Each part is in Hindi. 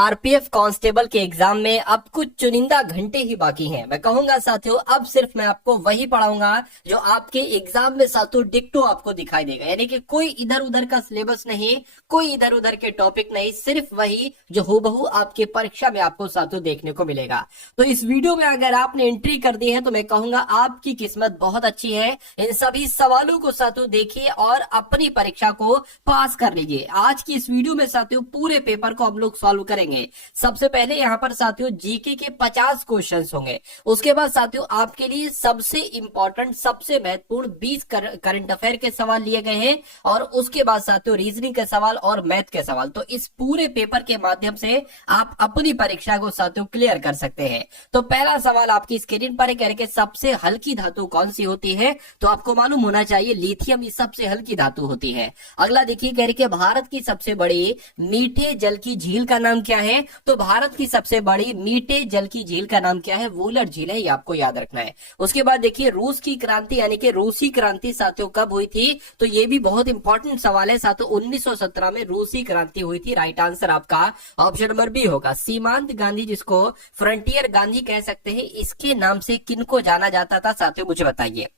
आरपीएफ कांस्टेबल के एग्जाम में अब कुछ चुनिंदा घंटे ही बाकी हैं। मैं कहूंगा साथियों, अब सिर्फ मैं आपको वही पढ़ाऊंगा जो आपके एग्जाम में साथियों डिक्टो आपको दिखाई देगा। यानी कि कोई इधर उधर का सिलेबस नहीं, कोई इधर उधर के टॉपिक नहीं, सिर्फ वही जो हूबहू आपके परीक्षा में आपको साथियों देखने को मिलेगा। तो इस वीडियो में अगर आपने एंट्री कर दी है तो मैं कहूंगा आपकी किस्मत बहुत अच्छी है। इन सभी सवालों को साथियों देखिए और अपनी परीक्षा को पास कर लीजिए। आज की इस वीडियो में साथियों पूरे पेपर को हम लोग सॉल्व करेंगे। सबसे पहले यहाँ पर साथियों जीके के 50 क्वेश्चंस होंगे। उसके बाद साथियों आपके लिए सबसे इंपॉर्टेंट, सबसे महत्वपूर्ण 20 करंट अफेयर के सवाल लिए गए हैं और उसके बाद साथियों रीजनिंग के सवाल और मैथ के सवाल। तो इस पूरे पेपर के माध्यम से आप अपनी परीक्षा को साथियों क्लियर कर सकते हैं। तो पहला सवाल आपकी स्क्रीन पर है कि सबसे हल्की धातु कौन सी होती है? तो आपको मालूम होना चाहिए लिथियम ही सबसे हल्की धातु होती है। अगला देखिए कह रहे कि भारत की सबसे बड़ी मीठे जल की झील का नाम क्या है? तो भारत की सबसे बड़ी मीठे जल की झील का नाम क्या है? वुलर झील है, ये आपको याद रखना है। उसके बाद देखिए रूस की क्रांति यानी कि रूसी क्रांति साथियों कब हुई थी? तो ये भी बहुत इंपॉर्टेंट सवाल है साथियों। 1917 में रूसी क्रांति हुई थी। राइट आंसर आपका ऑप्शन नंबर बी होगा। सीमांत गांधी, जिसको फ्रंटियर गांधी कह सकते हैं, इसके नाम से किनको जाना जाता था साथियों, मुझे बताइए।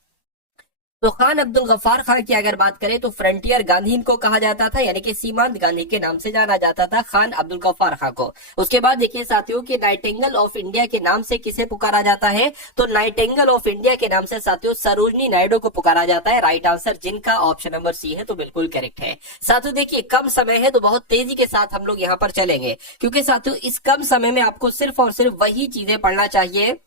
तो खान अब्दुल गफ्फार खान की अगर बात करें तो फ्रंटियर गांधी इनको कहा जाता था, यानी कि सीमांत गांधी के नाम से जाना जाता था खान अब्दुल गफ्फार खान को। उसके बाद देखिए साथियों कि नाइटिंगेल ऑफ इंडिया के नाम से किसे पुकारा जाता है? तो नाइटिंगेल ऑफ इंडिया के नाम से साथियों सरोजनी नायडू को पुकारा जाता है। राइट आंसर जिनका ऑप्शन नंबर सी है, तो बिल्कुल करेक्ट है। साथियों देखिए कम समय है तो बहुत तेजी के साथ हम लोग यहाँ पर चलेंगे, क्योंकि साथियों इस कम समय में आपको सिर्फ और सिर्फ वही चीजें पढ़ना चाहिए,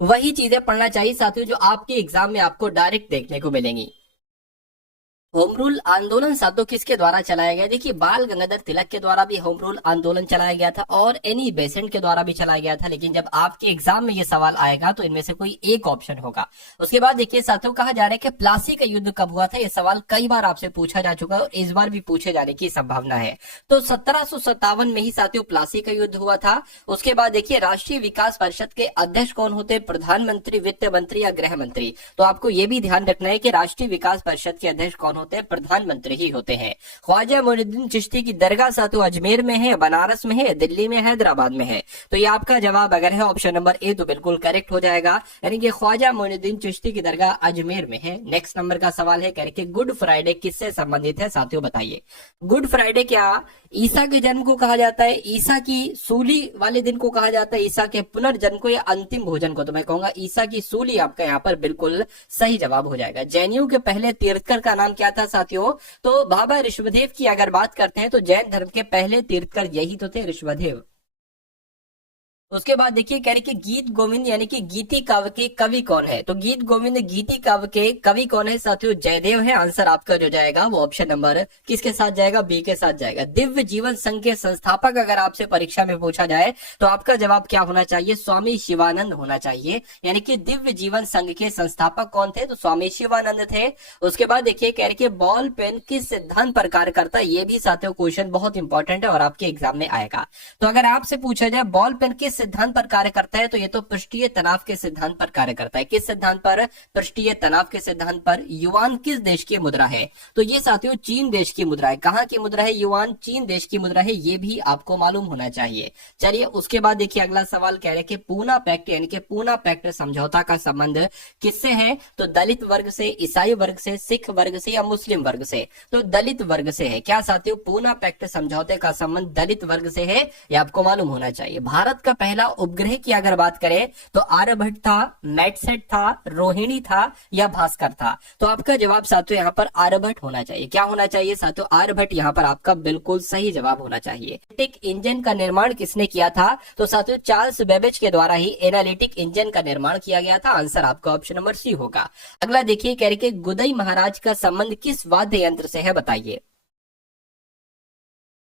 वही चीजें पढ़ना चाहिए साथियों जो आपके एग्जाम में आपको डायरेक्ट देखने को मिलेंगी। होम रूल आंदोलन साथियों किसके द्वारा चलाया गया? देखिए बाल गंगाधर तिलक के द्वारा भी होम रूल आंदोलन चलाया गया था और एनी बेसेंट के द्वारा भी चलाया गया था। लेकिन जब आपके एग्जाम में ये सवाल आएगा तो इनमें से कोई एक ऑप्शन होगा। उसके बाद देखिए साथियों कहा जा रहा है कि प्लासी का युद्ध कब हुआ था? ये सवाल कई बार आपसे पूछा जा चुका है और इस बार भी पूछे जाने की संभावना है। तो 1757 में ही साथियों प्लासी का युद्ध हुआ था। उसके बाद देखिए राष्ट्रीय विकास परिषद के अध्यक्ष कौन होते हैं? प्रधानमंत्री, वित्त मंत्री या गृह मंत्री? तो आपको यह भी ध्यान रखना है कि राष्ट्रीय विकास परिषद के अध्यक्ष कौन होते हैं? प्रधानमंत्री ही होते हैं। ख्वाजा मोइनुद्दीन चिश्ती की दरगाह साथियों अजमेर में है, बनारस में है, दिल्ली में, हैदराबाद में है? तो ये आपका जवाब अगर है ऑप्शन नंबर ए तो बिल्कुल करेक्ट हो जाएगा, यानी कि ख्वाजा मोइनुद्दीन चिश्ती की दरगाह अजमेर में है। नेक्स्ट नंबर का सवाल है कि गुड फ्राइडे किससे संबंधित है साथियों, बताइए। गुड फ्राइडे क्या ईसा के जन्म को कहा जाता है, ईसा की सूली वाले दिन को कहा जाता है, ईसा के पुनर्जन्म को या अंतिम भोजन को? तो मैं कहूंगा ईसा की सूली आपका यहाँ पर बिल्कुल सही जवाब हो जाएगा। जैनियों के पहले तीर्थकर का नाम क्या था साथियों? तो बाबा ऋषभदेव की अगर बात करते हैं तो जैन धर्म के पहले तीर्थकर यही तो थे, ऋषभदेव। उसके बाद देखिए कह रहे कि गीत गोविंद यानी कि गीति काव्य के कवि कौन है? तो गीत गोविंद गीति काव्य के कवि कौन है साथियों? जयदेव है। आंसर आपका जो जाएगा वो ऑप्शन नंबर किसके साथ जाएगा? बी के साथ जाएगा। दिव्य जीवन संघ के संस्थापक अगर आपसे परीक्षा में पूछा जाए तो आपका जवाब क्या होना चाहिए? स्वामी शिवानंद होना चाहिए। यानी कि दिव्य जीवन संघ के संस्थापक कौन थे? तो स्वामी शिवानंद थे। उसके बाद देखिए कह रहे कि बॉल पेन किस सिद्धांत पर कार्य करता है? ये भी साथियों क्वेश्चन बहुत इंपॉर्टेंट है और आपके एग्जाम में आएगा। तो अगर आपसे पूछा जाए बॉल पेन किस सिद्धांत पर कार्य करता है, तो ये तो पृष्ठीय तनाव के सिद्धांत पर कार्य करता है। किस सिद्धांत पर? पृष्ठीय तनाव के सिद्धांत पर। युआन किस देश की मुद्रा है? तो ये साथियों चीन देश की मुद्रा है। कहां की मुद्रा है? युआन चीन देश की मुद्रा है, ये भी आपको मालूम होना चाहिए। चलिए उसके बाद देखिए अगला सवाल कह रहे कि पूना पैक्ट यानी कि पूना पैक्ट समझौता का संबंध किससे है? तो दलित वर्ग से, ईसाई वर्ग से, सिख वर्ग से या मुस्लिम वर्ग से? तो दलित वर्ग से है। क्या साथियों पूना पैक्ट समझौते का संबंध दलित वर्ग से है? ये आपको मालूम होना चाहिए। भारत का पहला उपग्रह की अगर बात करें तो आर्यभट्ट था, मैटसेट था, रोहिणी था या भास्कर था? तो आपका जवाब साथियों यहाँ पर आर्यभट्ट होना चाहिए। क्या होना चाहिए साथियों? आर्यभट्ट यहाँ पर आपका बिल्कुल सही जवाब होना चाहिए। एनालिटिक इंजन का निर्माण किसने किया था? तो साथियों चार्ल्स बेबेज के द्वारा ही एनालिटिक इंजन का निर्माण किया गया था। आंसर आपका ऑप्शन नंबर सी होगा। अगला देखिए कह रहे कि गुदई महाराज का संबंध किस वाद्य यंत्र से है, बताइए।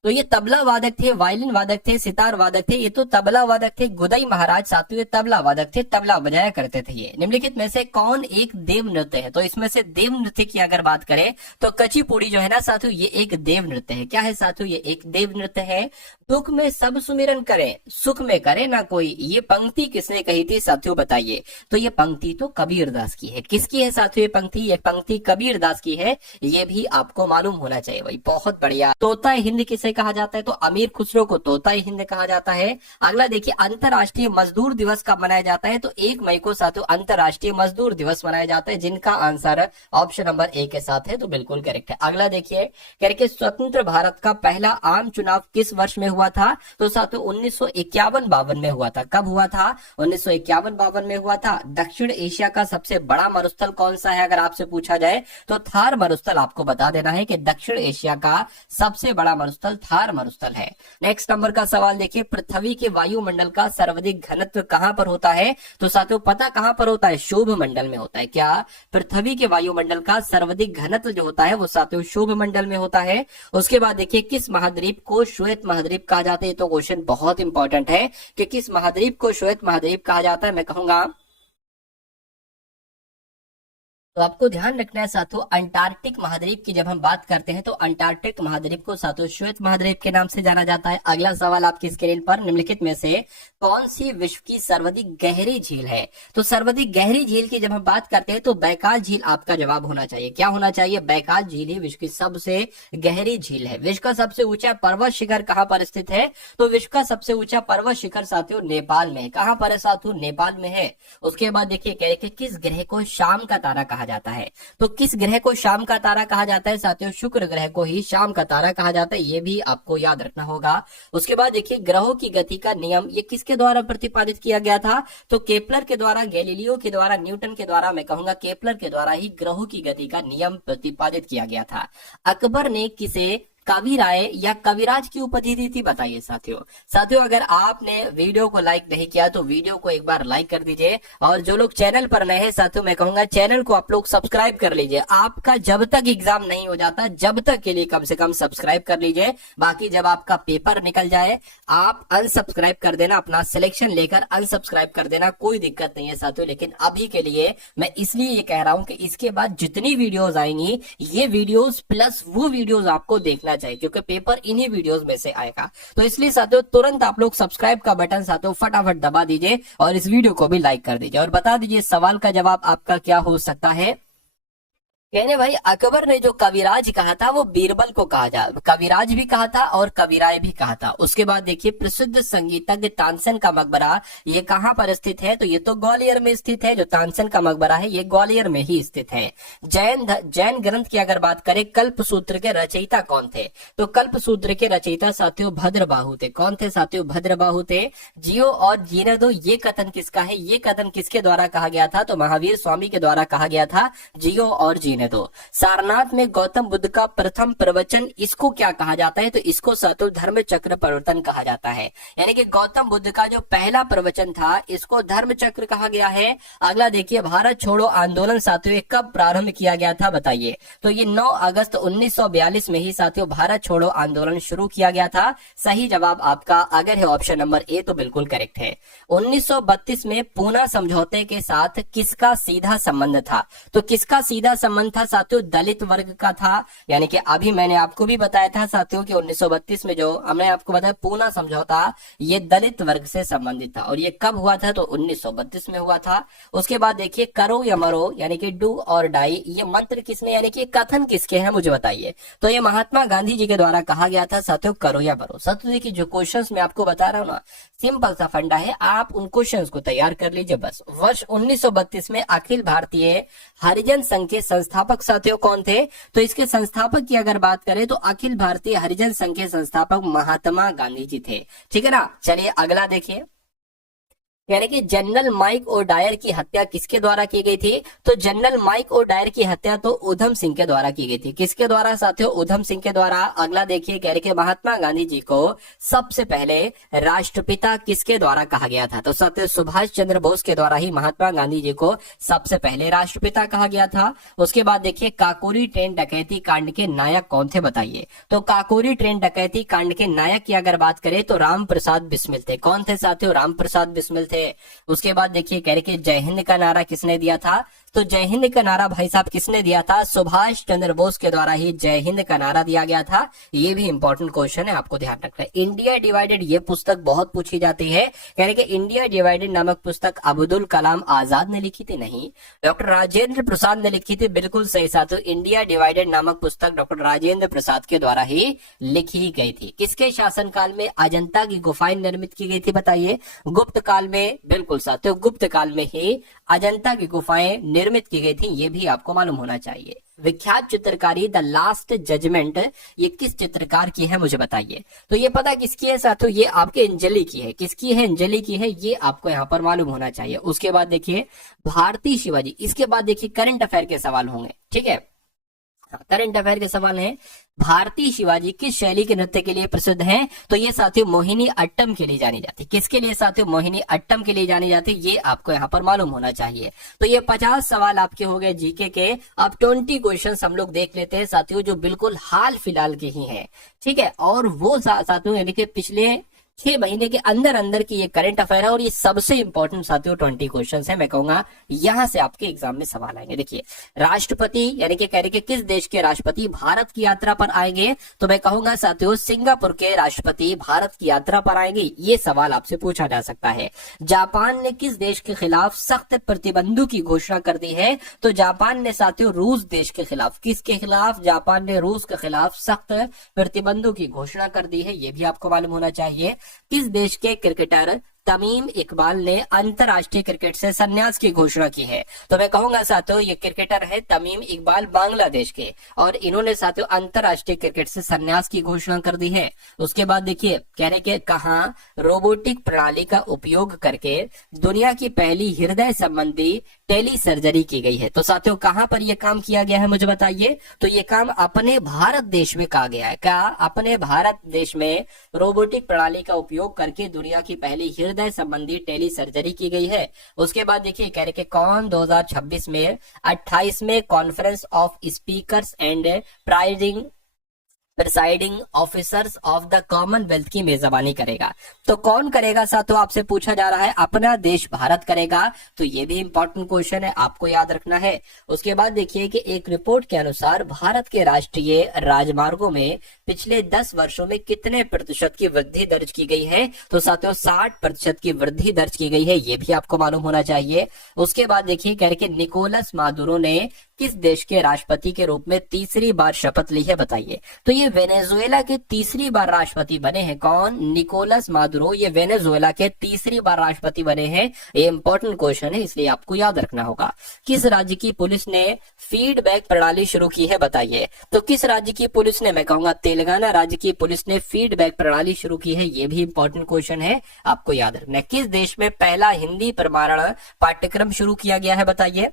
तो ये तबला वादक थे, वायलिन वादक थे, सितार वादक थे? ये तो तबला वादक थे। गुदई महाराज साथियों तबला वादक थे, तबला बजाया करते थे। ये निम्नलिखित में से कौन एक देव नृत्य है? तो इसमें से देव नृत्य की अगर बात करें तो कचिपुड़ी जो है ना साथियों ये एक देव नृत्य है। क्या है साथियों? ये एक देव नृत्य है। दुख में सब सुमिरन करें, सुख में करे ना कोई, ये पंक्ति किसने कही थी साथियों, बताइए। तो ये पंक्ति तो कबीरदास की है। किसकी है साथियों ये पंक्ति? ये पंक्ति कबीरदास की है, ये भी आपको मालूम होना चाहिए भाई। बहुत बढ़िया। तोता हिंद किसे कहा जाता है? तो अमीर खुसरो को तोता हिंद कहा जाता है। अगला देखिए, अंतरराष्ट्रीय मजदूर दिवस कब मनाया जाता है? तो 1 मई को साथियों अंतरराष्ट्रीय मजदूर दिवस मनाया जाता है, जिनका आंसर ऑप्शन नंबर ए के साथ है, तो बिल्कुल करेक्ट है। अगला देखिए, कह रहे स्वतंत्र भारत का पहला आम चुनाव किस वर्ष में हुआ था? तो साथियों 1951-52 में हुआ था। कब हुआ था? 1951-52 में हुआ था। दक्षिण एशिया का सबसे बड़ा मरुस्थल कौन सा है अगर आपसे पूछा जाए तो थार मरुस्थल आपको बता देना है कि दक्षिण एशिया का सबसे बड़ा मरुस्थल थार मरुस्थल है। नेक्स्ट नंबर का सवाल देखिए, पृथ्वी के वायुमंडल का सर्वाधिक घनत्व कहां पर होता है? तो साथियों पता कहां पर होता है? शुभ मंडल में होता है। क्या? पृथ्वी के वायुमंडल का सर्वाधिक घनत्व जो होता है वो साथियों शुभ मंडल में होता है। उसके बाद देखिए, किस महाद्वीप को श्वेत महाद्वीप कहा जाता है? तो क्वेश्चन बहुत इंपॉर्टेंट है कि किस महाद्वीप को श्वेत महाद्वीप कहा जाता है। मैं कहूंगा तो आपको ध्यान रखना है साथियों, अंटार्कटिक महाद्वीप की जब हम बात करते हैं तो अंटार्कटिक महाद्वीप को साथियों श्वेत महाद्वीप के नाम से जाना जाता है। अगला सवाल आपकी स्क्रीन पर, निम्नलिखित में से कौन सी विश्व की सर्वाधिक गहरी झील है? तो सर्वाधिक गहरी झील की जब हम बात करते हैं तो बैकाल झील आपका जवाब होना चाहिए। क्या होना चाहिए? बैकाल झील ही विश्व की सबसे गहरी झील है। विश्व का सबसे ऊंचा पर्वत शिखर कहां पर स्थित है? तो विश्व का सबसे ऊंचा पर्वत शिखर साथियों नेपाल में है। कहां पर है साथियों? नेपाल में है। उसके बाद देखिए, कह रहे किस ग्रह को शाम का तारा कहा जाता है? तो किस ग्रह को शाम का तारा कहा जाता है? साथियों शुक्र ग्रह को ही शाम का तारा कहा जाता है, ये भी आपको याद रखना होगा। उसके बाद देखिए, ग्रहों की गति का नियम ये किसके द्वारा प्रतिपादित किया गया था? तो केपलर के द्वारा, गैलीलियो के द्वारा, न्यूटन के द्वारा, मैं कहूंगा केपलर के द्वारा ही ग्रहों की गति का नियम प्रतिपादित किया गया था। अकबर ने किसे कविराय या कविराज की उपाधि दी थी? बताइए साथियों। साथियों अगर आपने वीडियो को लाइक नहीं किया तो वीडियो को एक बार लाइक कर दीजिए, और जो लोग चैनल पर नए हैं साथियों मैं कहूंगा चैनल को आप लोग सब्सक्राइब कर लीजिए। आपका जब तक एग्जाम नहीं हो जाता जब तक के लिए कम से कम सब्सक्राइब कर लीजिए। बाकी जब आपका पेपर निकल जाए आप अनसब्सक्राइब कर देना, अपना सिलेक्शन लेकर अनसब्सक्राइब कर देना, कोई दिक्कत नहीं है साथियों। लेकिन अभी के लिए मैं इसलिए ये कह रहा हूं कि इसके बाद जितनी वीडियोस आएंगी ये वीडियोस प्लस वो वीडियोस आपको देखना चाहिए, क्योंकि पेपर इन्हीं वीडियोस में से आएगा। तो इसलिए साथियों तुरंत आप लोग सब्सक्राइब का बटन साथियों फटाफट दबा दीजिए और इस वीडियो को भी लाइक कर दीजिए, और बता दीजिए सवाल का जवाब आपका क्या हो सकता है। कहने भाई, अकबर ने जो कविराज कहा था वो बीरबल को कहा जा, कविराज भी कहा था और कविराय भी कहा था। उसके बाद देखिए, प्रसिद्ध संगीतज्ञ तानसेन का मकबरा ये कहां पर स्थित है? तो ये तो ग्वालियर में स्थित है। जो तानसेन का मकबरा है ये ग्वालियर में ही स्थित है। जैन ग्रंथ की अगर बात करें, कल्पसूत्र के रचयिता कौन थे? तो कल्पसूत्र के रचयिता साथियों भद्रबाहु थे। कौन थे साथियों? भद्रबाहु थे। जियो और जीने दो ये कथन किसका है? ये कथन किसके द्वारा कहा गया था? तो महावीर स्वामी के द्वारा कहा गया था, जियो और जीने दो। सारनाथ में गौतम बुद्ध का प्रथम प्रवचन इसको क्या कहा जाता है? तो इसको सातु धर्म चक्र प्रवर्तन कहा जाता है। यानी कि गौतम बुद्ध का जो पहला प्रवचन था इसको धर्म चक्र कहा गया है। अगला देखिए, भारत छोड़ो आंदोलन साथियों कब प्रारंभ किया गया था? बताइए। तो ये 9 अगस्त 1942 में ही साथियों भारत छोड़ो आंदोलन शुरू किया गया था। सही जवाब आपका अगर है ऑप्शन नंबर ए तो बिल्कुल करेक्ट है। 1932 में पूना समझौते के साथ किसका सीधा संबंध था? तो किसका सीधा संबंध था साथियों? दलित वर्ग का था। यानी कि अभी मैंने आपको भी बताया था साथियों कि 1932 में जो हमने आपको बताया पूना समझौता ये दलित वर्ग से संबंधित था, और ये कब हुआ था? तो 1932 में हुआ था। उसके बाद देखिए, करो या मरो यानी कि डू और डाई ये मंत्र किसने यानी कि कथन किसके हैं मुझे बताइए। तो ये महात्मा गांधी जी के द्वारा कहा गया था साथियों, करो या मरो। साथियों देखिए, जो क्वेश्चंस मैं आपको बता रहा हूँ ना, सिंपल सा फंडा है, आप उन क्वेश्चंस को तैयार कर लीजिए बस। वर्ष 1932 में अखिल भारतीय हरिजन संघ के संस्थापक साथियों कौन थे? तो इसके संस्थापक की अगर बात करें तो अखिल भारतीय हरिजन संघ के संस्थापक महात्मा गांधी जी थे। ठीक है ना। चलिए अगला देखिए, यानी कि जनरल माइक और डायर की हत्या किसके द्वारा की गई थी? तो जनरल माइक और डायर की हत्या तो उधम सिंह के द्वारा की गई थी। किसके द्वारा साथियों? उधम सिंह के द्वारा। अगला देखिए, कह रहे कि महात्मा गांधी जी को सबसे पहले राष्ट्रपिता किसके द्वारा कहा गया था? तो साथियों सुभाष चंद्र बोस के द्वारा ही महात्मा गांधी जी को सबसे पहले राष्ट्रपिता कहा गया था। उसके बाद देखिए, काकोरी ट्रेन डकैती कांड के नायक कौन थे? बताइए। तो काकोरी ट्रेन डकैती कांड के नायक की अगर बात करें तो राम प्रसाद बिस्मिल थे। कौन थे साथियों? राम प्रसाद बिस्मिल थे। उसके बाद देखिए, कह रहे कि जय हिंद का नारा किसने दिया था? तो जय हिंद का नारा भाई साहब किसने दिया था? सुभाष चंद्र बोस के द्वारा ही जय हिंद का नारा दिया गया था। ये भी इंपॉर्टेंट क्वेश्चन है, आपको ध्यान रखना है। इंडिया डिवाइडेड ये पुस्तक बहुत पूछी जाती है, यानी कि इंडिया डिवाइडेड नामक पुस्तक अब्दुल कलाम आजाद ने लिखी थी? नहीं, डॉक्टर राजेंद्र प्रसाद ने लिखी थी। बिल्कुल सही साथियों, इंडिया डिवाइडेड नामक पुस्तक डॉक्टर राजेंद्र प्रसाद के द्वारा ही लिखी गई थी। किसके शासनकाल में अजंता की गुफाएं निर्मित की गई थी बताइए? गुप्त काल में। बिल्कुल साथियों, गुप्त काल में ही अजंता की गुफाएं निर्मित की गई थी, ये भी आपको मालूम होना चाहिए। विख्यात चित्रकारी द लास्ट जजमेंट ये किस चित्रकार की है मुझे बताइए? तो ये पता किसकी है साथियों? ये आपके अंजलि की है। किसकी है? अंजलि की है, ये आपको यहाँ पर मालूम होना चाहिए। उसके बाद देखिए भारतीय शिवाजी। इसके बाद देखिए करंट अफेयर के सवाल होंगे, ठीक है? करंट अफेयर के सवाल है, भारतीय शिवाजी किस शैली के नृत्य के लिए प्रसिद्ध हैं? तो ये साथियों मोहिनी अट्टम के लिए जानी जाती है। किसके लिए साथियों? मोहिनी अट्टम के लिए जानी जाती है, ये आपको यहाँ पर मालूम होना चाहिए। तो ये 50 सवाल आपके हो गए जीके के। अब 20 क्वेश्चंस हम लोग देख लेते हैं साथियों, जो बिल्कुल हाल फिलहाल के ही हैं, ठीक है? और वो साथियों यानी कि पिछले 6 महीने के अंदर अंदर की ये करंट अफेयर है, और ये सबसे इंपॉर्टेंट साथियों 20 क्वेश्चन है। मैं कहूंगा यहां से आपके एग्जाम में सवाल आएंगे। देखिए राष्ट्रपति यानी कि कह रहे कि किस देश के राष्ट्रपति भारत की यात्रा पर आएंगे? तो मैं कहूंगा साथियों सिंगापुर के राष्ट्रपति भारत की यात्रा पर आएंगे, ये सवाल आपसे पूछा जा सकता है। जापान ने किस देश के खिलाफ सख्त प्रतिबंधों की घोषणा कर दी है? तो जापान ने साथियों रूस देश के खिलाफ। किसके खिलाफ? जापान ने रूस के खिलाफ सख्त प्रतिबंधों की घोषणा कर दी है, ये भी आपको मालूम होना चाहिए। किस देश के क्रिकेटर तमीम इकबाल ने अंतरराष्ट्रीय क्रिकेट से संन्यास की घोषणा की है? तो मैं कहूंगा साथियों ये क्रिकेटर है तमीम इकबाल बांग्लादेश के, और इन्होंने साथियों अंतरराष्ट्रीय क्रिकेट से संन्यास की घोषणा कर दी है। उसके बाद देखिए कह रहे कि कहां रोबोटिक प्रणाली का उपयोग करके दुनिया की पहली हृदय संबंधी टेली सर्जरी की गई है? तो साथियों कहां पर यह काम किया गया है मुझे बताइए? तो ये काम अपने भारत देश में कहा गया है। क्या? अपने भारत देश में रोबोटिक प्रणाली का उपयोग करके दुनिया की पहली हृदय संबंधी टेली सर्जरी की गई है। उसके बाद देखिए कह रहे कि कौन 2026 में 28वें conference of speakers and presiding officers of the Commonwealth की मेजबानी करेगा? तो कौन करेगा साथियों? आपसे पूछा जा रहा है। अपना देश भारत करेगा, तो ये भी इंपॉर्टेंट क्वेश्चन है, आपको याद रखना है। उसके बाद देखिए कि एक रिपोर्ट के अनुसार भारत के राष्ट्रीय राजमार्गों में पिछले 10 वर्षों में कितने प्रतिशत की वृद्धि दर्ज की गई है? तो साथियों 60% की वृद्धि दर्ज की गई है, ये भी आपको मालूम होना चाहिए। उसके बाद देखिए कह रहे कि निकोलस मादुरो ने किस देश के राष्ट्रपति के रूप में तीसरी बार शपथ ली है बताइए? तो ये वेनेजुएला के तीसरी बार राष्ट्रपति बने हैं। कौन? निकोलस मादुरो, ये वेनेजुएला के तीसरी बार राष्ट्रपति बने हैं। ये इंपॉर्टेंट क्वेश्चन है, इसलिए आपको याद रखना होगा। किस राज्य की पुलिस ने फीडबैक प्रणाली शुरू की है बताइए? तो किस राज्य की पुलिस ने? मैं कहूंगा तेलंगाना राज्य की पुलिस ने फीडबैक प्रणाली शुरू की है, ये भी इंपॉर्टेंट क्वेश्चन है, आपको याद रखना है। किस देश में पहला हिंदी प्रमाणन पाठ्यक्रम शुरू किया गया है बताइए?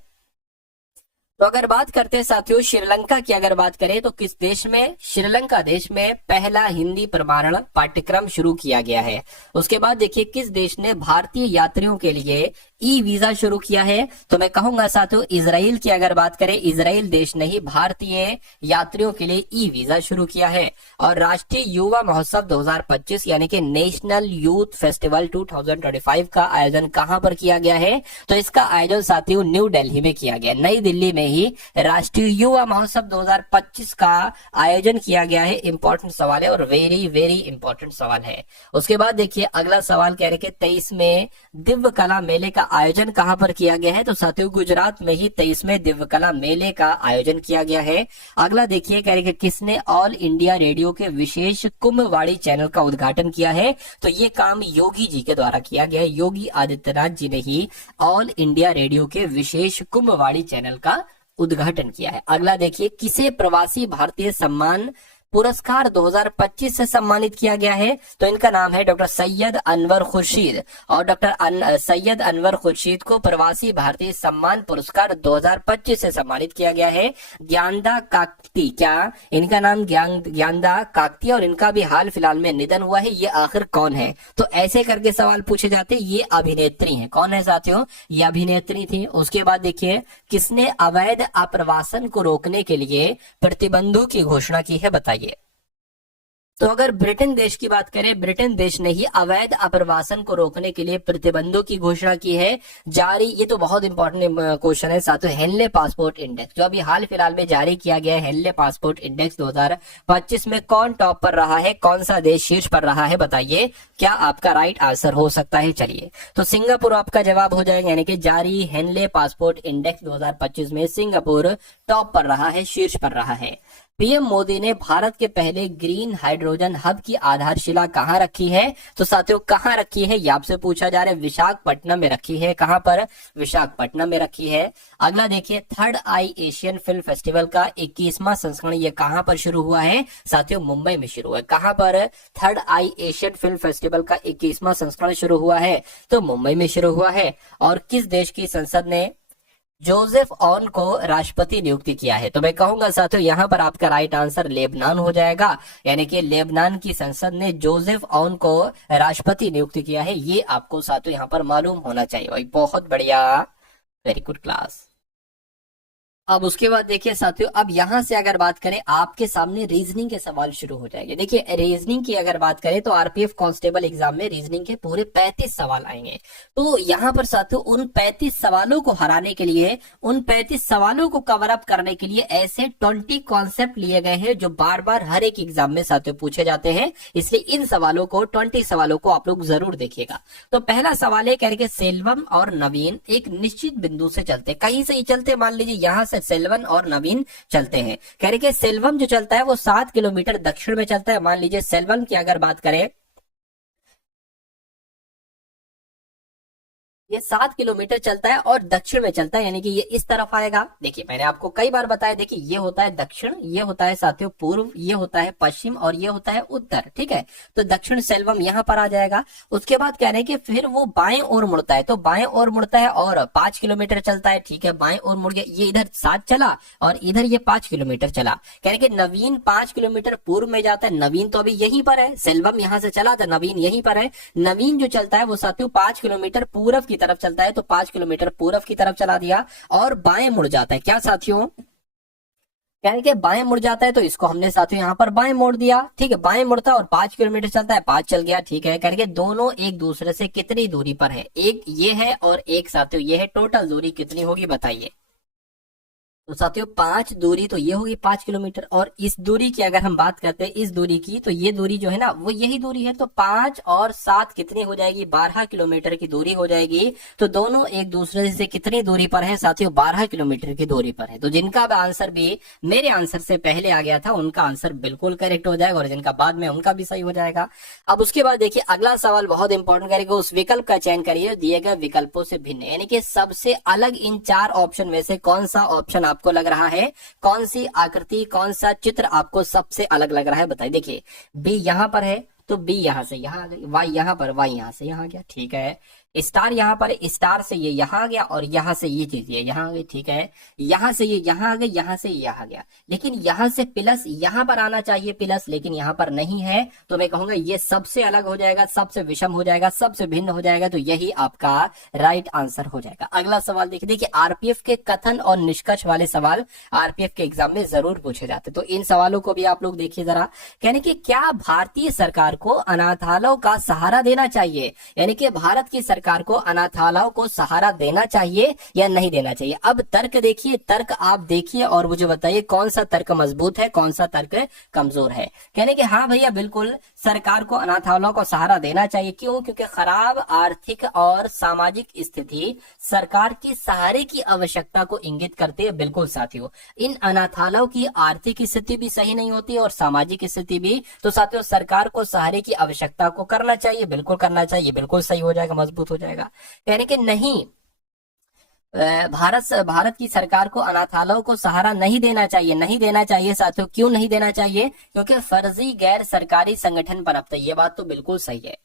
तो अगर बात करते हैं साथियों श्रीलंका की, अगर बात करें तो किस देश में? श्रीलंका देश में पहला हिंदी प्रमाणन पाठ्यक्रम शुरू किया गया है। उसके बाद देखिए किस देश ने भारतीय यात्रियों के लिए ई वीजा शुरू किया है? तो मैं कहूंगा साथियों इजराइल की अगर बात करें, इजराइल देश ने ही भारतीय यात्रियों के लिए ई वीजा शुरू किया है। और राष्ट्रीय युवा महोत्सव 2025 यानी कि नेशनल यूथ फेस्टिवल 2025 का आयोजन कहां पर किया गया है? तो इसका आयोजन साथियों न्यू दिल्ली में किया गया, नई दिल्ली में ही राष्ट्रीय युवा महोत्सव 2025 का आयोजन किया गया है। इंपॉर्टेंट सवाल है और वेरी वेरी इंपॉर्टेंट सवाल है। उसके बाद देखिए अगला सवाल कह रहे कि 23वें दिव्य कला मेले का आयोजन कहां पर किया गया है? तो साथियों गुजरात में ही 23वें दिव्य कला मेले का आयोजन किया गया है। अगला देखिए कह रहे कि किसने ऑल इंडिया रेडियो के विशेष कुंभवाड़ी चैनल का उद्घाटन किया है? तो ये काम योगी जी के द्वारा किया गया है। योगी आदित्यनाथ जी ने ही ऑल इंडिया रेडियो के विशेष कुंभवाड़ी चैनल का उद्घाटन किया है। अगला देखिए किसे प्रवासी भारतीय सम्मान पुरस्कार 2025 से सम्मानित किया गया है? तो इनका नाम है डॉक्टर सैयद अनवर खुर्शीद, और डॉक्टर सैयद अनवर खुर्शीद को प्रवासी भारतीय सम्मान पुरस्कार 2025 से सम्मानित किया गया है। ज्ञानदा काकती, क्या इनका नाम ज्ञानदा काकती, और इनका भी हाल फिलहाल में निधन हुआ है। ये आखिर कौन है? तो ऐसे करके सवाल पूछे जाते हैं। ये अभिनेत्री है। कौन है साथियों? ये अभिनेत्री थी। उसके बाद देखिए किसने अवैध आप्रवासन को रोकने के लिए प्रतिबंधों की घोषणा की है बताइए? तो अगर ब्रिटेन देश की बात करें, ब्रिटेन देश ने ही अवैध अप्रवासन को रोकने के लिए प्रतिबंधों की घोषणा की है जारी। ये तो बहुत इंपॉर्टेंट क्वेश्चन है साथियों। हेनले पासपोर्ट इंडेक्स जो अभी हाल फिलहाल में जारी किया गया है, हेनले पासपोर्ट इंडेक्स 2025 में कौन टॉप पर रहा है, कौन सा देश शीर्ष पर रहा है, बताइए क्या आपका राइट आंसर हो सकता है। चलिए, तो सिंगापुर आपका जवाब हो जाएगा, यानी कि जारी हेनले पासपोर्ट इंडेक्स 2025 में सिंगापुर टॉप पर रहा है, शीर्ष पर रहा है। पीएम मोदी ने भारत के पहले ग्रीन हाइड्रोजन हब की आधारशिला कहां रखी है, तो साथियों कहां रखी है ये आपसे पूछा जा रहा है। विशाखापट्टनम में रखी है। कहां पर? विशाखापट्टनम में रखी है। अगला देखिए, थर्ड आई एशियन फिल्म फेस्टिवल का 21वां संस्करण ये कहां पर शुरू हुआ है, साथियों मुंबई में शुरू हुआ है। कहां पर थर्ड आई एशियन फिल्म फेस्टिवल का 21वां संस्करण शुरू हुआ है, तो मुंबई में शुरू हुआ है। और किस देश की संसद ने जोसेफ ऑन को राष्ट्रपति नियुक्ति किया है, तो मैं कहूंगा साथियों यहाँ पर आपका राइट आंसर लेबनान हो जाएगा, यानी कि लेबनान की संसद ने जोसेफ ऑन को राष्ट्रपति नियुक्ति किया है। ये आपको साथियों यहाँ पर मालूम होना चाहिए भाई। बहुत बढ़िया, वेरी गुड क्लास। अब उसके बाद देखिए साथियों, अब यहां से अगर बात करें, आपके सामने रीजनिंग के सवाल शुरू हो जाएंगे। देखिए रीजनिंग की अगर बात करें तो आरपीएफ कांस्टेबल एग्जाम में रीजनिंग के पूरे 35 सवाल आएंगे। तो यहाँ पर साथियों उन 35 सवालों को हराने के लिए, उन 35 सवालों को कवर अप करने के लिए ऐसे 20 कॉन्सेप्ट लिए गए हैं जो बार बार हर एक एग्जाम में साथियों पूछे जाते हैं। इसलिए इन सवालों को, 20 सवालों को आप लोग जरूर देखिएगा। तो पहला सवाल है, कह रहे सेल्वम और नवीन एक निश्चित बिंदु से चलते, कहीं से ही चलते, मान लीजिए यहां सेल्वन और नवीन चलते हैं। कह रहे कि सेल्वम जो चलता है वो 7 किलोमीटर दक्षिण में चलता है। मान लीजिए सेल्वम की अगर बात करें, ये 7 किलोमीटर चलता है और दक्षिण में चलता है, यानी कि ये इस तरफ आएगा। देखिए मैंने आपको कई बार बताया, देखिए ये होता है दक्षिण, ये होता है साथियों पूर्व, ये होता है पश्चिम और ये होता है उत्तर। ठीक है, तो दक्षिण सेल्वम यहाँ पर आ जाएगा। उसके बाद कह रहे हैं कि फिर वो बाएं ओर मुड़ता है, तो बाएं ओर मुड़ता है और 5 किलोमीटर चलता है। ठीक है, बाएं ओर मुड़ गया, ये इधर 7 चला और इधर ये 5 किलोमीटर चला। कह रहे कि नवीन 5 किलोमीटर पूर्व में जाता है। नवीन तो अभी यहीं पर है, सेल्वम यहाँ से चला था, नवीन यहीं पर है। नवीन जो चलता है वो साथियों 5 किलोमीटर पूर्व की तरफ चलता है, तो 5 किलोमीटर पूर्व की तरफ चला दिया और बाएं मुड़ जाता है। क्या साथियों, यानी कि बाएं मुड़ जाता है, तो इसको हमने साथियों यहाँ पर बाएं मोड़ दिया। ठीक है, बाएं मुड़ता है और 5 किलोमीटर चलता है, 5 चल गया। ठीक है, करके दोनों एक दूसरे से कितनी दूरी पर है, एक ये है और एक साथियों ये है, टोटल दूरी कितनी होगी बताइए। तो साथियों 5 दूरी तो ये होगी 5 किलोमीटर, और इस दूरी की अगर हम बात करते हैं, इस दूरी की, तो ये दूरी जो है ना वो यही दूरी है। तो 5 और 7 कितनी हो जाएगी, 12 किलोमीटर की दूरी हो जाएगी। तो दोनों एक दूसरे से कितनी दूरी पर है साथियों, 12 किलोमीटर की दूरी पर है। तो जिनका आंसर भी मेरे आंसर से पहले आ गया था उनका आंसर बिल्कुल करेक्ट हो जाएगा, और जिनका बाद में उनका भी सही हो जाएगा। अब उसके बाद देखिए अगला सवाल बहुत इंपॉर्टेंट करेगा, उस विकल्प का चयन करिए दिए गए विकल्पों से भिन्न, यानी कि सबसे अलग इन 4 ऑप्शन में से कौन सा ऑप्शन आपको लग रहा है, कौन सी आकृति, कौन सा चित्र आपको सबसे अलग लग रहा है बताइए। देखिए बी यहां पर है, तो बी यहां से यहां आ गई, वाई यहां पर, वाई यहां से यहां आ गया। ठीक है, स्टार यहां पर, स्टार से ये यहां आ गया और यहां से ये चीज ये यहां आ गई। ठीक है, यहां से ये यहां आ गई, यहां से ये आ गया, लेकिन यहां से प्लस यहां पर आना चाहिए प्लस, लेकिन यहां पर नहीं है। तो मैं कहूंगा ये सबसे अलग हो जाएगा, सबसे विषम हो जाएगा, सबसे भिन्न हो जाएगा। तो यही आपका राइट आंसर हो जाएगा। अगला सवाल देखिए आरपीएफ के कथन और निष्कर्ष वाले सवाल आरपीएफ के एग्जाम में जरूर पूछे जाते, तो इन सवालों को भी आप लोग देखिए जरा। कहने की क्या भारतीय सरकार को अनाथालयों का सहारा देना चाहिए, यानी कि भारत की सरकार को अनाथालयों को सहारा देना चाहिए या नहीं देना चाहिए। अब तर्क देखिए, तर्क आप देखिए और मुझे बताइए कौन सा तर्क मजबूत है, कौन सा तर्क कमजोर है। कहने कि हाँ भैया बिल्कुल सरकार को अनाथालयों को सहारा देना चाहिए। क्यों? क्योंकि खराब आर्थिक और सामाजिक स्थिति सरकार की सहारे की आवश्यकता को इंगित करती है। बिल्कुल साथियों, इन अनाथालयों की आर्थिक स्थिति भी सही नहीं होती और सामाजिक स्थिति भी, तो साथियों सरकार को सहारे की आवश्यकता को करना चाहिए, बिल्कुल करना चाहिए, बिल्कुल सही हो जाएगा, मजबूत हो जाएगा। यानी कि नहीं, भारत की सरकार को अनाथालयों को सहारा नहीं देना चाहिए, नहीं देना चाहिए साथियों। क्यों नहीं देना चाहिए? क्योंकि फर्जी गैर सरकारी संगठन पनपते, ये बात तो बिल्कुल सही है।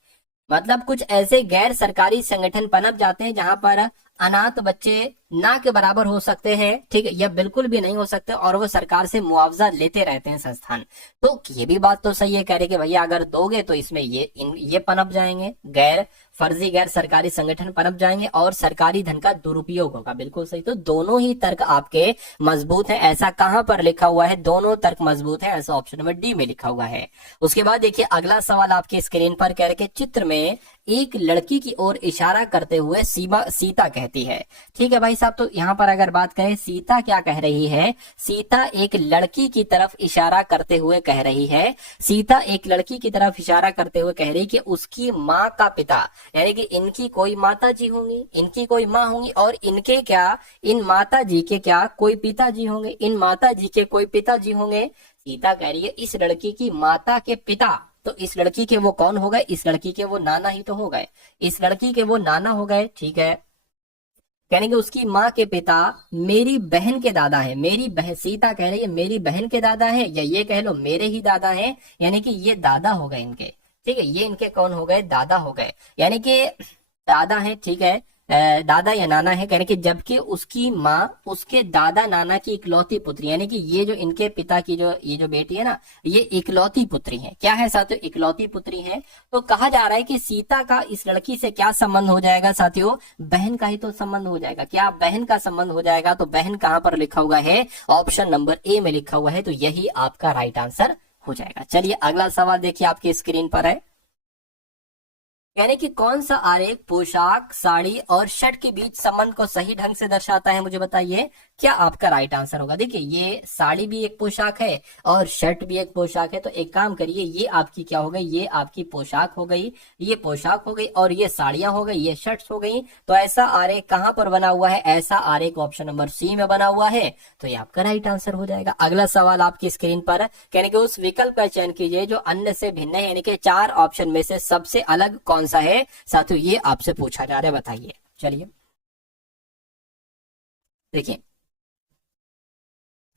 मतलब कुछ ऐसे गैर सरकारी संगठन पनप जाते हैं जहां पर अनाथ बच्चे ना के बराबर हो सकते हैं, ठीक है, या बिल्कुल भी नहीं हो सकते, और वो सरकार से मुआवजा लेते रहते हैं संस्थान। तो ये भी बात तो सही है, कह रहे कि भैया अगर दोगे तो इसमें ये पनप जाएंगे गैर फर्जी गैर सरकारी संगठन पनप जाएंगे और सरकारी धन का दुरुपयोग होगा। बिल्कुल सही। तो दोनों ही तर्क आपके मजबूत हैं। ऐसा कहां पर लिखा हुआ है? दोनों तर्क मजबूत हैं, ऐसा ऑप्शन नंबर डी में लिखा हुआ है। उसके बाद देखिए अगला सवाल आपके स्क्रीन पर कह रहे चित्र में एक लड़की की ओर इशारा करते हुए सीता कहती है। ठीक है भाई साहब, तो यहाँ पर अगर बात करें सीता क्या कह रही है? सीता एक लड़की की तरफ इशारा करते हुए कह रही है, सीता एक लड़की की तरफ इशारा करते हुए कह रही कि उसकी माँ का पिता, यानी कि इनकी कोई माता जी होंगी, इनकी कोई माँ होंगी और इनके क्या, इन माता जी के क्या कोई पिताजी होंगे, इन माता जी के कोई पिताजी होंगे। सीता कह रही है इस लड़की की माता के पिता, तो इस लड़की के वो कौन हो गए? इस लड़की के वो नाना ही तो हो गए, इस लड़की के वो नाना हो गए। ठीक है, कहने कि उसकी माँ के पिता मेरी बहन के दादा है। मेरी बहन, सीता कह रही है मेरी बहन के दादा है, या ये कह लो मेरे ही दादा है, यानी कि ये दादा हो गए इनके। ठीक है, ये इनके कौन हो गए? दादा हो गए, यानी कि दादा है। ठीक है, दादा या नाना है, कहने कि जबकि उसकी माँ उसके दादा नाना की इकलौती पुत्री, यानी कि ये जो इनके पिता की जो ये जो बेटी है ना, ये इकलौती पुत्री है। क्या है साथियों? इकलौती पुत्री है। तो कहा जा रहा है कि सीता का इस लड़की से क्या संबंध हो जाएगा साथियों? बहन का ही तो संबंध हो जाएगा। क्या बहन का संबंध हो जाएगा? तो बहन कहां पर लिखा हुआ है? ऑप्शन नंबर ए में लिखा हुआ है, तो यही आपका राइट आंसर हो जाएगा। चलिए अगला सवाल देखिए आपकी स्क्रीन पर है, यानी कि कौन सा आरेख पोशाक, साड़ी और शर्ट के बीच संबंध को सही ढंग से दर्शाता है? मुझे बताइए क्या आपका राइट आंसर होगा। देखिए ये साड़ी भी एक पोशाक है और शर्ट भी एक पोशाक है, तो एक काम करिए, ये आपकी क्या हो गई? ये आपकी पोशाक हो गई, ये पोशाक हो गई और ये साड़ियां हो गई, ये शर्ट्स हो गई। तो ऐसा आरेख कहां पर बना हुआ है? ऐसा आरेख ऑप्शन नंबर सी में बना हुआ है, तो ये आपका राइट आंसर हो जाएगा। अगला सवाल आपकी स्क्रीन पर, कहने कि उस विकल्प का चयन कीजिए जो अन्य से भिन्न है, यानी कि 4 ऑप्शन में से सबसे अलग कौन सा है साथियों, ये आपसे पूछा जा रहा है, बताइए। चलिए देखिए,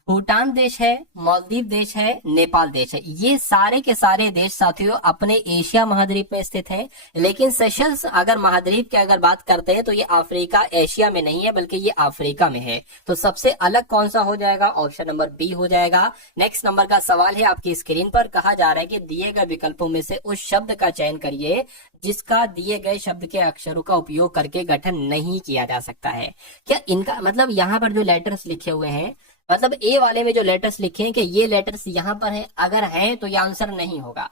भूटान देश है, मालदीव देश है, नेपाल देश है। ये सारे के सारे देश साथियों अपने एशिया महाद्वीप में स्थित हैं, लेकिन सेशल्स अगर महाद्वीप की अगर बात करते हैं तो ये अफ्रीका एशिया में नहीं है, बल्कि ये अफ्रीका में है। तो सबसे अलग कौन सा हो जाएगा? ऑप्शन नंबर बी हो जाएगा। नेक्स्ट नंबर का सवाल है आपकी स्क्रीन पर, कहा जा रहा है कि दिए गए विकल्पों में से उस शब्द का चयन करिए जिसका दिए गए शब्द के अक्षरों का उपयोग करके गठन नहीं किया जा सकता है। क्या इनका मतलब यहाँ पर जो लेटर्स लिखे हुए हैं, मतलब ए वाले में जो लेटर्स लिखे हैं कि ये लेटर्स यहाँ पर हैं, अगर हैं तो ये आंसर नहीं होगा।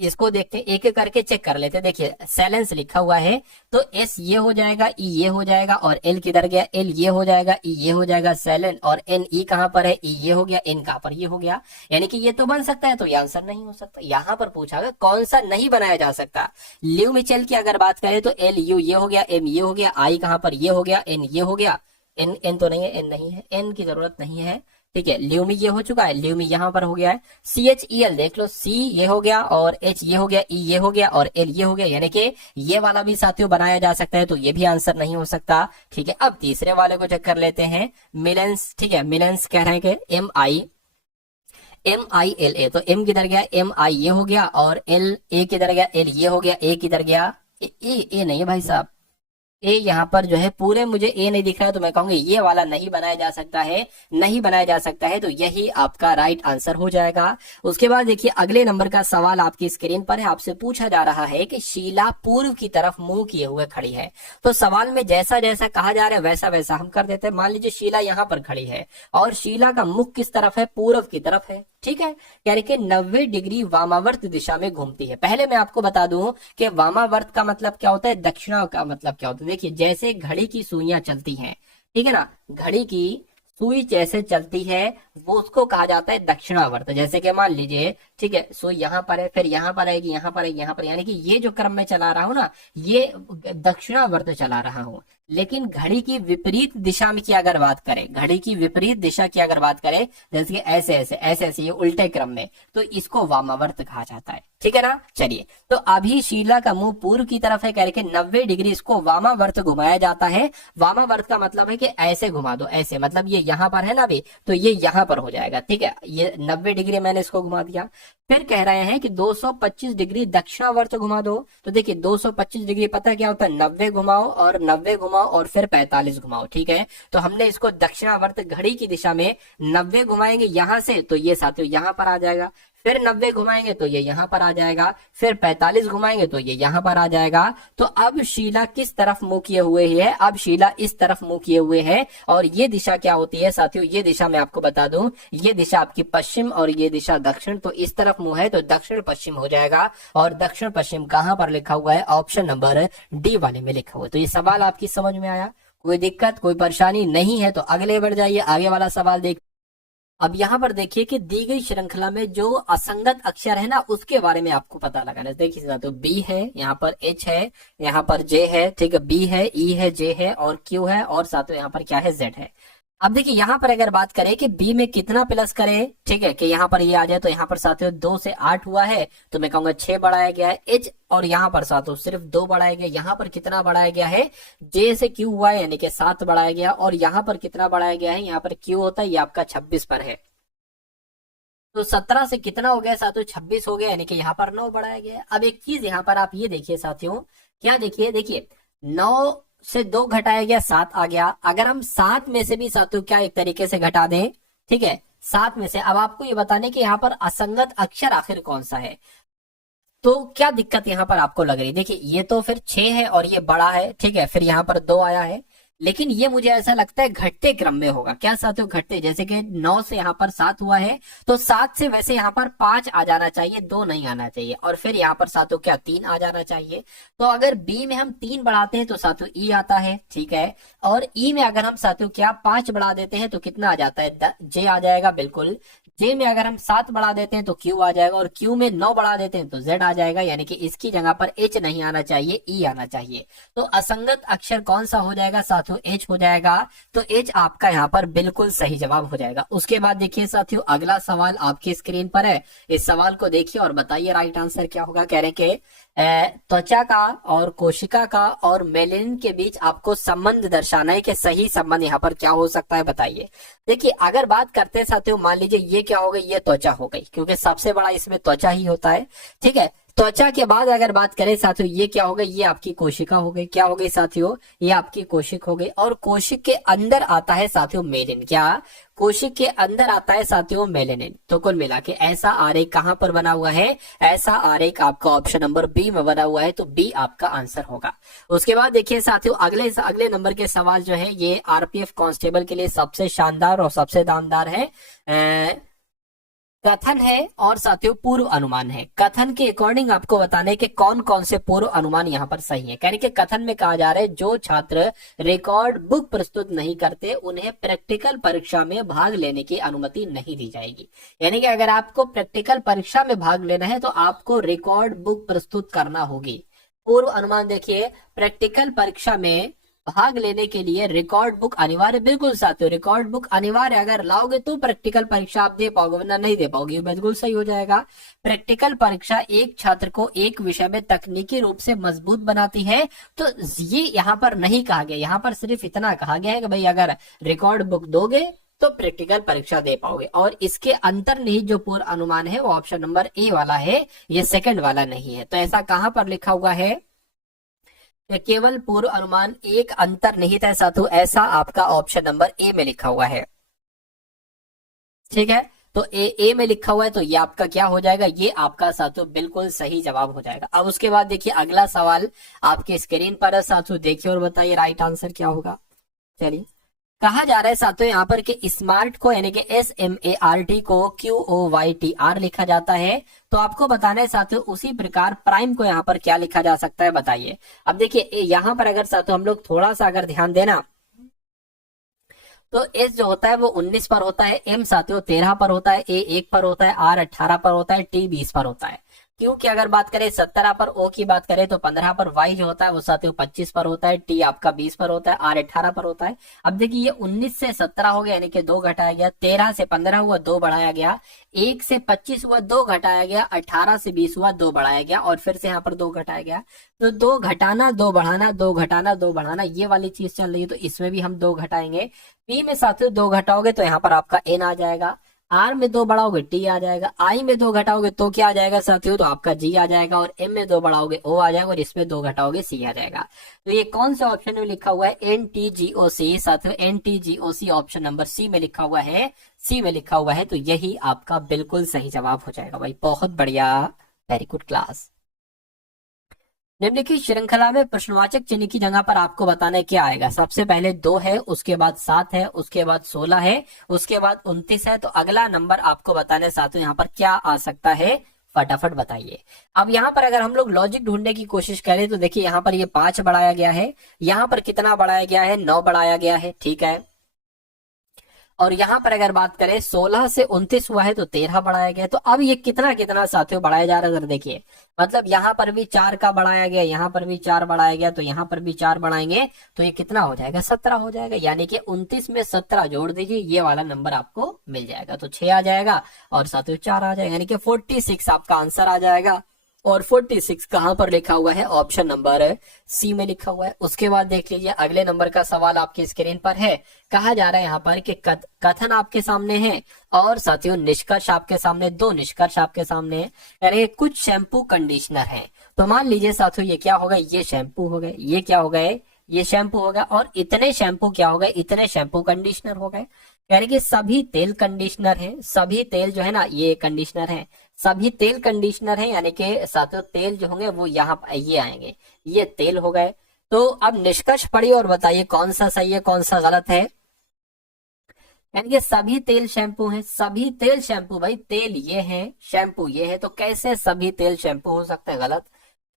इसको देखते हैं, एक एक करके चेक कर लेते हैं। देखिए सैलेंस लिखा हुआ है, तो एस ये हो जाएगा, ई ये हो जाएगा और एल किधर गया? एल ये हो जाएगा, ई ये हो जाएगा सैलेन, और एन ई कहां पर है? ई ये हो गया, एन कहां पर? ये हो गया, यानी कि ये तो बन सकता है, तो ये आंसर नहीं हो सकता। यहाँ पर पूछा गया कौन सा नहीं बनाया जा सकता। ल्यू मिचेल की अगर बात करें तो एल यू ये हो गया, एम ये हो गया, आई कहां पर? ये हो गया, एन ये हो गया, एन एन तो नहीं है, एन नहीं है, एन की जरूरत नहीं है। ठीक है, ल्यूमी ये हो चुका है, ल्यूमी यहाँ पर हो गया है। सी एच ई एल देख लो, सी ये हो गया और एच ये हो गया, ई ये हो गया और एल ये हो गया, यानी कि ये वाला भी साथियों बनाया जा सकता है, तो ये भी आंसर नहीं हो सकता। ठीक है, अब तीसरे वाले को चेक कर लेते हैं, मिलेंस। ठीक है, मिलेंस कह रहे हैं कि एम आई एल ए, तो एम किधर गया? एम आई ये हो गया और एल ए किधर गया? एल ये हो गया, ए किधर गया? ए नहीं है भाई साहब, ए यहाँ पर जो है पूरे मुझे ए नहीं दिख रहा है, तो मैं कहूंगी ये वाला नहीं बनाया जा सकता है, नहीं बनाया जा सकता है, तो यही आपका राइट आंसर हो जाएगा। उसके बाद देखिए अगले नंबर का सवाल आपकी स्क्रीन पर है, आपसे पूछा जा रहा है कि शीला पूर्व की तरफ मुंह किए हुए खड़ी है। तो सवाल में जैसा जैसा कहा जा रहा है वैसा वैसा हम कर देते हैं। मान लीजिए शीला यहाँ पर खड़ी है और शीला का मुख किस तरफ है? पूर्व की तरफ है। ठीक है, यानी कि 90 डिग्री वामावर्त दिशा में घूमती है। पहले मैं आपको बता दूं कि वामावर्त का मतलब क्या होता है, दक्षिणा का मतलब क्या होता है। देखिए जैसे घड़ी की सुइयां चलती हैं, ठीक है ना, घड़ी की सुई जैसे चलती है वो उसको कहा जाता है दक्षिणावर्त। जैसे कि मान लीजिए, ठीक है, सुई यहाँ पर है, फिर यहाँ पर आएगी, यहाँ पर आएगी, यहाँ पर, यानी कि ये जो क्रम में चला रहा हूँ ना, ये दक्षिणावर्त चला रहा हूँ। लेकिन घड़ी की विपरीत दिशा में की अगर बात करें, घड़ी की विपरीत दिशा की अगर बात करें, जैसे कि ऐसे ऐसे ऐसे ऐसे ये उल्टे क्रम में, तो इसको वामावर्त कहा जाता है। ठीक है ना। चलिए, तो अभी शीला का मुंह पूर्व की तरफ है, कह के 90 डिग्री इसको वामावर्त घुमाया जाता है। वामावर्त का मतलब है कि ऐसे घुमा दो, ऐसे, मतलब ये यहाँ पर है ना अभी, तो ये यहाँ पर हो जाएगा। ठीक है, ये 90 डिग्री मैंने इसको घुमा दिया। फिर कह रहे हैं कि 225 डिग्री दक्षिणावर्त घुमा दो। तो देखिए 225 डिग्री पता क्या होता है, 90 घुमाओ और 90 घुमाओ और फिर 45 घुमाओ। ठीक है, तो हमने इसको दक्षिणावर्त घड़ी की दिशा में 90 घुमाएंगे यहां से, तो ये साथियों यहाँ पर आ जाएगा। फिर 90 घुमाएंगे तो ये यहाँ पर आ जाएगा, फिर 45 घुमाएंगे तो ये यहाँ पर आ जाएगा। तो अब शीला किस तरफ मुंह किए हुए है, अब शीला इस तरफ मुंह किए हुए है। और ये दिशा क्या होती है साथियों, ये दिशा मैं आपको बता दूं, ये दिशा आपकी पश्चिम और ये दिशा दक्षिण। तो इस तरफ मुंह है तो दक्षिण पश्चिम हो जाएगा। और दक्षिण पश्चिम कहां पर लिखा हुआ है, ऑप्शन नंबर डी वाले में लिखा हुआ है। तो ये सवाल आपकी समझ में आया, कोई दिक्कत कोई परेशानी नहीं है तो अगले बढ़ जाइए, आगे वाला सवाल देख। अब यहाँ पर देखिए कि दी गई श्रृंखला में जो असंगत अक्षर है ना उसके बारे में आपको पता लगाना है। देखिए तो बी है, यहाँ पर एच है, यहाँ पर जे है, ठीक है, बी है, ई है, जे है और क्यू है और साथ में यहाँ पर क्या है, जेड है। अब देखिए यहाँ पर अगर बात करें कि बी में कितना प्लस करें, ठीक है, कि यहाँ पर ये आ जाए तो यहाँ पर साथियों 2 से 8 हुआ है तो मैं कहूंगा 6 बढ़ाया गया है एच, और यहाँ पर साथियों सिर्फ 2 बढ़ाया गया। यहाँ पर कितना बढ़ाया गया है, जे से क्यू हुआ है यानी कि 7 बढ़ाया गया। और यहाँ पर कितना बढ़ाया गया है, यहाँ पर क्यू होता है, ये आपका 26 पर है। तो 17 से कितना हो गया साथियों, 26 हो गया, यानी कि यहाँ पर 9 बढ़ाया गया। अब एक चीज यहाँ पर आप ये देखिए साथियों, क्या देखिए, देखिए 9 से 2 घटाया गया, 7 आ गया। अगर हम 7 में से भी साथियों क्या एक तरीके से घटा दें, ठीक है, 7 में से, अब आपको ये बताने कि यहाँ पर असंगत अक्षर आखिर कौन सा है, तो क्या दिक्कत यहाँ पर आपको लग रही है। देखिए ये तो फिर 6 है और ये बड़ा है, ठीक है, फिर यहाँ पर 2 आया है, लेकिन ये मुझे ऐसा लगता है घटते क्रम में होगा। क्या साथियों, घटते, जैसे कि 9 से यहाँ पर 7 हुआ है तो 7 से वैसे यहाँ पर 5 आ जाना चाहिए, 2 नहीं आना चाहिए। और फिर यहाँ पर साथियों क्या 3 आ जाना चाहिए। तो अगर बी में हम 3 बढ़ाते हैं तो साथियों ई आता है, ठीक है, और ई में अगर हम साथियों क्या 5 बढ़ा देते हैं तो कितना आ जाता है, जे आ जाएगा बिल्कुल। जे में अगर हम 7 बढ़ा देते हैं तो क्यू आ जाएगा, और क्यू में 9 बढ़ा देते हैं तो जेड आ जाएगा, यानी कि इसकी जगह पर एच नहीं आना चाहिए, ई आना चाहिए। तो असंगत अक्षर कौन सा हो जाएगा साथियों, एच हो जाएगा। तो एच आपका यहाँ पर बिल्कुल सही जवाब हो जाएगा। उसके बाद देखिए साथियों अगला सवाल आपकी स्क्रीन पर है, इस सवाल को देखिए और बताइए राइट आंसर क्या होगा। कह रहे कि त्वचा का और कोशिका का और मेलेनिन के बीच आपको संबंध दर्शाना है कि सही संबंध यहाँ पर क्या हो सकता है, बताइए। देखिए अगर बात करते हैं साथियों, मान लीजिए ये क्या हो गई, ये त्वचा हो गई, क्योंकि सबसे बड़ा इसमें त्वचा ही होता है, ठीक है। त्वचा के बाद अगर बात करें साथियों, ये क्या हो गई, ये आपकी कोशिका हो गई। क्या हो गई साथियों, ये आपकी कोशिक हो गई। और कोशिक के अंदर आता है साथियों मेलेनिन। क्या, कोशिक के अंदर आता है साथियों मेलेनिन। तो कुल मिला के ऐसा आरेख कहां पर बना हुआ है, ऐसा आरेख आपका ऑप्शन नंबर बी में बना हुआ है, तो बी आपका आंसर होगा। उसके बाद देखिए साथियों अगले नंबर के सवाल जो है ये आरपीएफ कांस्टेबल के लिए सबसे शानदार और सबसे दामदार है। कथन है और साथियों पूर्व अनुमान है। कथन के अकॉर्डिंग आपको बताने के कौन कौन से पूर्व अनुमान यहाँ पर सही है। यानी कि कथन में कहा जा रहा है जो छात्र रिकॉर्ड बुक प्रस्तुत नहीं करते उन्हें प्रैक्टिकल परीक्षा में भाग लेने की अनुमति नहीं दी जाएगी। यानी कि अगर आपको प्रैक्टिकल परीक्षा में भाग लेना है तो आपको रिकॉर्ड बुक प्रस्तुत करना होगी। पूर्व अनुमान देखिए, प्रैक्टिकल परीक्षा में भाग लेने के लिए रिकॉर्ड बुक अनिवार्य, बिल्कुल साथियों रिकॉर्ड बुक अनिवार्य, अगर लाओगे तो प्रैक्टिकल परीक्षा आप दे पाओगे वरना नहीं दे पाओगे, बिल्कुल सही हो जाएगा। प्रैक्टिकल परीक्षा एक छात्र को एक विषय में तकनीकी रूप से मजबूत बनाती है। तो ये यहाँ पर नहीं कहा गया, यहाँ पर सिर्फ इतना कहा गया है कि भाई अगर रिकॉर्ड बुक दोगे तो प्रैक्टिकल परीक्षा दे पाओगे। और इसके अंतर्निहित जो पूर्व अनुमान है वो ऑप्शन नंबर ए वाला है, ये सेकंड वाला नहीं है। तो ऐसा कहां पर लिखा हुआ है, केवल पूर्व अनुमान एक अंतर्निहित है साथियों, ऐसा आपका ऑप्शन नंबर ए में लिखा हुआ है, ठीक है। तो ए में लिखा हुआ है तो ये आपका क्या हो जाएगा, ये आपका साथियों बिल्कुल सही जवाब हो जाएगा। अब उसके बाद देखिए अगला सवाल आपके स्क्रीन पर है साथियों, देखिए और बताइए राइट आंसर क्या होगा। चलिए कहा जा रहा है साथियों यहाँ पर कि स्मार्ट को यानी कि SMART को QOYTR लिखा जाता है। तो आपको बताना है साथियों उसी प्रकार प्राइम को यहाँ पर क्या लिखा जा सकता है, बताइए। अब देखिए यहाँ पर अगर साथियों हम लोग थोड़ा सा अगर ध्यान देना तो S जो होता है वो 19 पर होता है, M साथियों 13 पर होता है, A 1 पर होता है, R 18 पर होता है, T 20 पर होता है। क्योंकि अगर बात करें 17 पर, O की बात करें तो 15 पर, Y जो होता है वो साथियों 25 पर होता है, T आपका 20 पर होता है, R 18 पर होता है। अब देखिए ये 19 से 17 हो गया यानी कि 2 घटाया गया, 13 से 15 हुआ 2 बढ़ाया गया, 1 से 25 हुआ 2 घटाया गया, 18 से 20 हुआ 2 बढ़ाया गया और फिर से यहाँ पर 2 घटाया गया। तो 2 घटाना 2 बढ़ाना, 2 घटाना 2 बढ़ाना, ये वाली चीज चल रही है। तो इसमें भी हम 2 घटाएंगे। P में साथियों 2 घटाओगे तो यहाँ पर आपका N आ जाएगा। आर में 2 बढ़ाओगे टी आ जाएगा, आई में 2 घटाओगे तो क्या आ जाएगा साथियों, तो आपका जी आ जाएगा, और एम में 2 बढ़ाओगे ओ आ जाएगा, और इसमें 2 घटाओगे सी आ जाएगा। तो ये कौन से ऑप्शन में लिखा हुआ है, NTGOC साथियों, NTGOC ऑप्शन नंबर सी में लिखा हुआ है, सी में लिखा हुआ है, तो यही आपका बिल्कुल सही जवाब हो जाएगा भाई। बहुत बढ़िया, वेरी गुड क्लास। निम्नलिखित श्रृंखला में प्रश्नवाचक चिन्ह की जगह पर आपको बताना है क्या आएगा। सबसे पहले 2 है, उसके बाद 7 है, उसके बाद 16 है, उसके बाद 29 है, तो अगला नंबर आपको बताने साथियों यहाँ पर क्या आ सकता है, फटाफट बताइए। अब यहाँ पर अगर हम लोग लॉजिक ढूंढने की कोशिश करें तो देखिए यहाँ पर ये 5 बढ़ाया गया है, यहाँ पर कितना बढ़ाया गया है, 9 बढ़ाया गया है, ठीक है। और यहाँ पर अगर बात करें 16 से 29 हुआ है तो 13 बढ़ाया गया है। तो अब ये कितना कितना साथियों बढ़ाया जा रहा है, जरा देखिए, मतलब यहाँ पर भी 4 का बढ़ाया गया, यहाँ पर भी 4 बढ़ाया गया, तो यहाँ पर भी 4 बढ़ाएंगे तो ये कितना हो जाएगा, 17 हो जाएगा। यानी कि 29 में 17 जोड़ दीजिए, ये वाला नंबर आपको मिल जाएगा, तो 6 आ जाएगा और साथियों 4 आ जाएगा, यानी कि 46 आपका आंसर आ जाएगा। और 46 कहां पर लिखा हुआ है, ऑप्शन नंबर सी में लिखा हुआ है। उसके बाद देख लीजिए अगले नंबर का सवाल आपकी स्क्रीन पर है। कहा जा रहा है यहाँ पर कि कथन आपके सामने है और साथियों निष्कर्ष आपके सामने, 2 निष्कर्ष आपके सामने है। यानी कुछ शैम्पू कंडीशनर है, तो मान लीजिए साथियों ये क्या होगा, ये शैम्पू हो गए, ये क्या हो गए, ये शैम्पू हो गया, और इतने शैम्पू क्या हो गए, इतने शैम्पू कंडीशनर हो गए। यानी कि सभी तेल कंडीशनर है, सभी तेल जो है ना ये कंडीशनर है, सभी तेल कंडीशनर है, यानी कि साथियों तेल जो होंगे वो यहाँ ये आएंगे, ये तेल हो गए। तो अब निष्कर्ष पढ़िए और बताइए कौन सा सही है कौन सा गलत है। यानी कि सभी तेल शैम्पू हैं, सभी तेल शैम्पू, भाई तेल ये है, शैम्पू ये है, तो कैसे सभी तेल शैम्पू हो सकता है, गलत।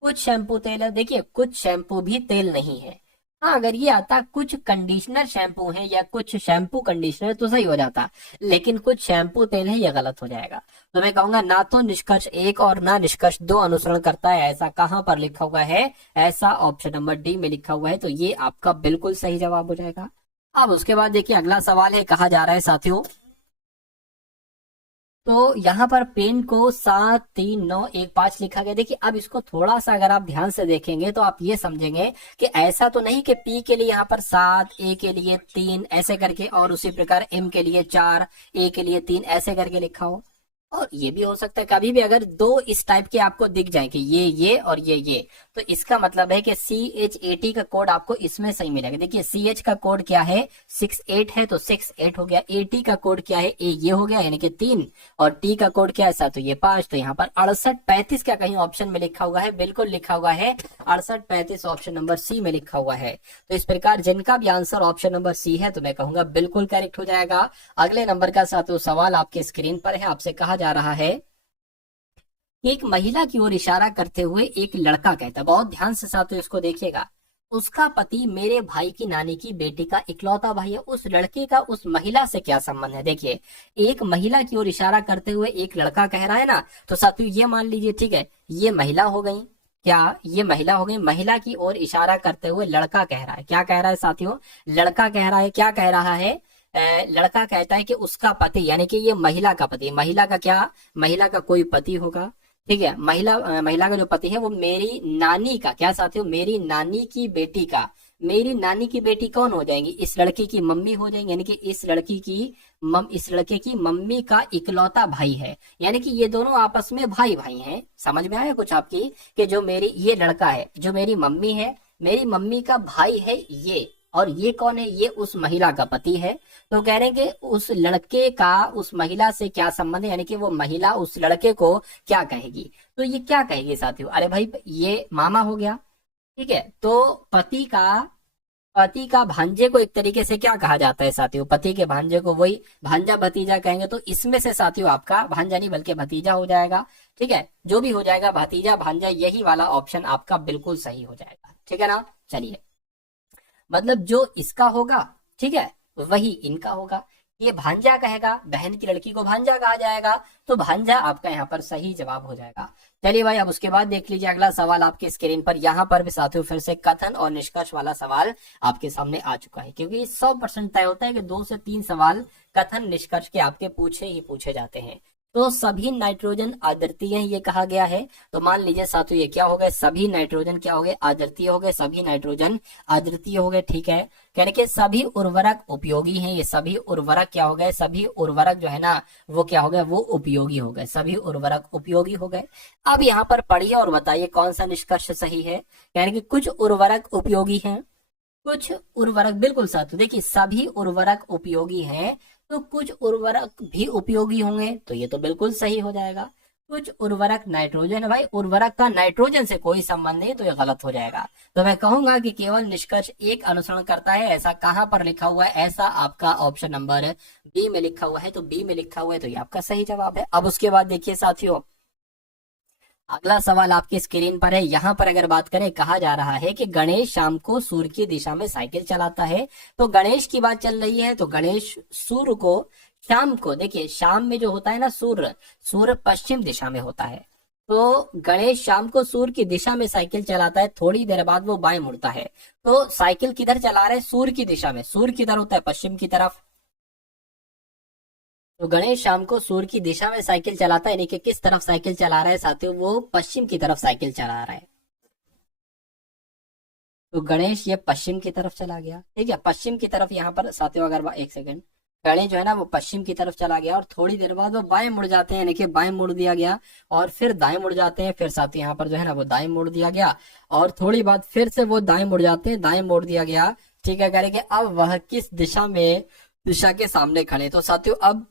कुछ शैम्पू तेल है, देखिए कुछ शैम्पू भी तेल नहीं है। हाँ अगर ये आता कुछ कंडीशनर शैम्पू है या कुछ शैम्पू कंडीशनर तो सही हो जाता, लेकिन कुछ शैम्पू तेल है, ये गलत हो जाएगा। तो मैं कहूंगा ना तो निष्कर्ष 1 और ना निष्कर्ष 2 अनुसरण करता है, ऐसा कहां पर लिखा हुआ है, ऐसा ऑप्शन नंबर डी में लिखा हुआ है, तो ये आपका बिल्कुल सही जवाब हो जाएगा। अब उसके बाद देखिए अगला सवाल है, कहा जा रहा है साथियों, तो यहाँ पर पेन को 7 3 9 1 5 लिखा गया। देखिए अब इसको थोड़ा सा अगर आप ध्यान से देखेंगे तो आप ये समझेंगे कि ऐसा तो नहीं कि पी के लिए यहाँ पर 7, ए के लिए 3 ऐसे करके, और उसी प्रकार एम के लिए 4, ए के लिए 3 ऐसे करके लिखा हो। और ये भी हो सकता है कभी भी अगर 2 इस टाइप के आपको दिख जाए कि ये और ये, तो इसका मतलब है कि CH80 का कोड आपको इसमें सही मिलेगा। देखिए CH का कोड क्या है, 68 है, तो 68 हो गया। 80 का कोड क्या है, ए ये हो गया यानी कि 3, और टी का कोड क्या है साथ, तो ये 5। तो यहाँ पर 68 35 क्या कहीं ऑप्शन में लिखा हुआ है, बिल्कुल लिखा हुआ है 68 35 ऑप्शन नंबर सी में लिखा हुआ है। तो इस प्रकार जिनका भी आंसर ऑप्शन नंबर सी है तो मैं कहूंगा बिल्कुल करेक्ट हो जाएगा। अगले नंबर का साथ सवाल आपके स्क्रीन पर है, आपसे कहा जा रहा है कि एक महिला की ओर इशारा करते हुए एक लड़का कहता है, बहुत ध्यान से साथियों इसको देखिएगा, उसका पति मेरे भाई की नानी की बेटी का इकलौता भाई है। उस लड़के का उस महिला से क्या संबंध है। देखिए एक महिला की ओर इशारा करते हुए एक लड़का कह रहा है ना, तो साथियों ये मान लीजिए, ठीक है, ये महिला हो गई, क्या ये महिला हो गई, महिला की ओर इशारा करते हुए लड़का कह रहा है, क्या कह रहा है साथियों, लड़का कह रहा है, क्या कह रहा है, लड़का कहता है कि उसका पति, यानी कि ये महिला का पति, महिला का क्या, महिला का कोई पति होगा, ठीक है, महिला का जो पति है वो मेरी नानी का, क्या साथियों, मेरी नानी की बेटी का, मेरी नानी की बेटी कौन हो जाएंगी, इस लड़की की मम्मी हो जाएंगी, यानी कि इस लड़के की मम्मी का इकलौता भाई है। यानी कि ये दोनों आपस में भाई भाई हैं। समझ में आया कुछ आपकी, कि जो मेरी ये लड़का है, जो मेरी मम्मी है, मेरी मम्मी का भाई है ये, और ये कौन है, ये उस महिला का पति है। तो कह रहे हैं कि उस लड़के का उस महिला से क्या संबंध है, यानी कि वो महिला उस लड़के को क्या कहेगी। तो ये क्या कहेगी साथियों, अरे भाई ये मामा हो गया, ठीक है। तो पति का भांजे को एक तरीके से क्या कहा जाता है साथियों, पति के भांजे को वही भांजा भतीजा कहेंगे। तो इसमें से साथियों आपका भांजा नहीं बल्कि भतीजा हो जाएगा, ठीक है, जो भी हो जाएगा भतीजा भांजा, यही वाला ऑप्शन आपका बिल्कुल सही हो जाएगा, ठीक है ना। चलिए, मतलब जो इसका होगा, ठीक है, वही इनका होगा। ये भांजा कहेगा, बहन की लड़की को भांजा कहा जाएगा, तो भांजा आपका यहाँ पर सही जवाब हो जाएगा। चलिए भाई, अब उसके बाद देख लीजिए अगला सवाल आपके स्क्रीन पर। यहाँ पर भी साथियों फिर से कथन और निष्कर्ष वाला सवाल आपके सामने आ चुका है, क्योंकि 100% तय होता है कि 2 से 3 सवाल कथन निष्कर्ष के आपके पूछे ही पूछे जाते हैं। तो सभी नाइट्रोजन अद्वितीय हैं, ये कहा गया है। तो मान लीजिए साथियों ये क्या हो गए, सभी नाइट्रोजन क्या हो गए, अद्वितीय हो गए, सभी नाइट्रोजन अद्वितीय हो गए। ठीक है, कहने के सभी उर्वरक उपयोगी हैं, ये सभी उर्वरक क्या हो गए, सभी उर्वरक जो है ना वो क्या हो गए, वो उपयोगी हो गए, सभी उर्वरक उपयोगी हो गए। अब यहाँ पर पढ़िए और बताइए कौन सा निष्कर्ष सही है। यानी कि कुछ उर्वरक उपयोगी हैं, कुछ उर्वरक, बिल्कुल साथियों देखिए सभी उर्वरक उपयोगी हैं, तो कुछ उर्वरक भी उपयोगी होंगे, तो ये तो बिल्कुल सही हो जाएगा। कुछ उर्वरक नाइट्रोजन है, भाई उर्वरक का नाइट्रोजन से कोई संबंध नहीं, तो ये गलत हो जाएगा। तो मैं कहूंगा कि केवल निष्कर्ष एक अनुसरण करता है, ऐसा कहां पर लिखा हुआ है, ऐसा आपका ऑप्शन नंबर बी में लिखा हुआ है, तो बी में लिखा हुआ है तो ये आपका सही जवाब है। अब उसके बाद देखिए साथियों, अगला सवाल आपकी स्क्रीन पर है। यहाँ पर अगर बात करें, कहा जा रहा है कि गणेश शाम को सूर्य की दिशा में साइकिल चलाता है। तो गणेश की बात चल रही है, तो गणेश सूर्य को शाम को, देखिए शाम में जो होता है ना सूर्य, सूर्य पश्चिम दिशा में होता है। तो गणेश शाम को सूर्य की दिशा में साइकिल चलाता है, थोड़ी देर बाद वो बाएं मुड़ता है। तो साइकिल किधर चला रहे हैं, सूर्य की दिशा में, सूर्य किधर होता है, पश्चिम की तरफ। तो गणेश शाम को सूर्य की दिशा में साइकिल चलाता है, यानी कि किस तरफ साइकिल चला रहा है साथियों, वो पश्चिम की तरफ साइकिल चला रहा है। तो गणेश ये पश्चिम की तरफ चला गया। ठीक है, पश्चिम की तरफ यहाँ पर साथियों अगर एक सेकंड, गणेश जो है ना वो पश्चिम की तरफ चला गया और थोड़ी देर बाद वो बाएं मुड़ जाते हैं, यानी कि बाएं मुड़ दिया गया और फिर दाएं मुड़ जाते हैं, फिर साथियों यहाँ पर जो है ना वो दाएं मुड़ दिया गया और थोड़ी बाद फिर से वो दाएं मुड़ जाते हैं, दाएं मोड़ दिया गया। ठीक है, करेंगे अब वह किस दिशा में, दिशा के सामने खड़े। तो साथियों अब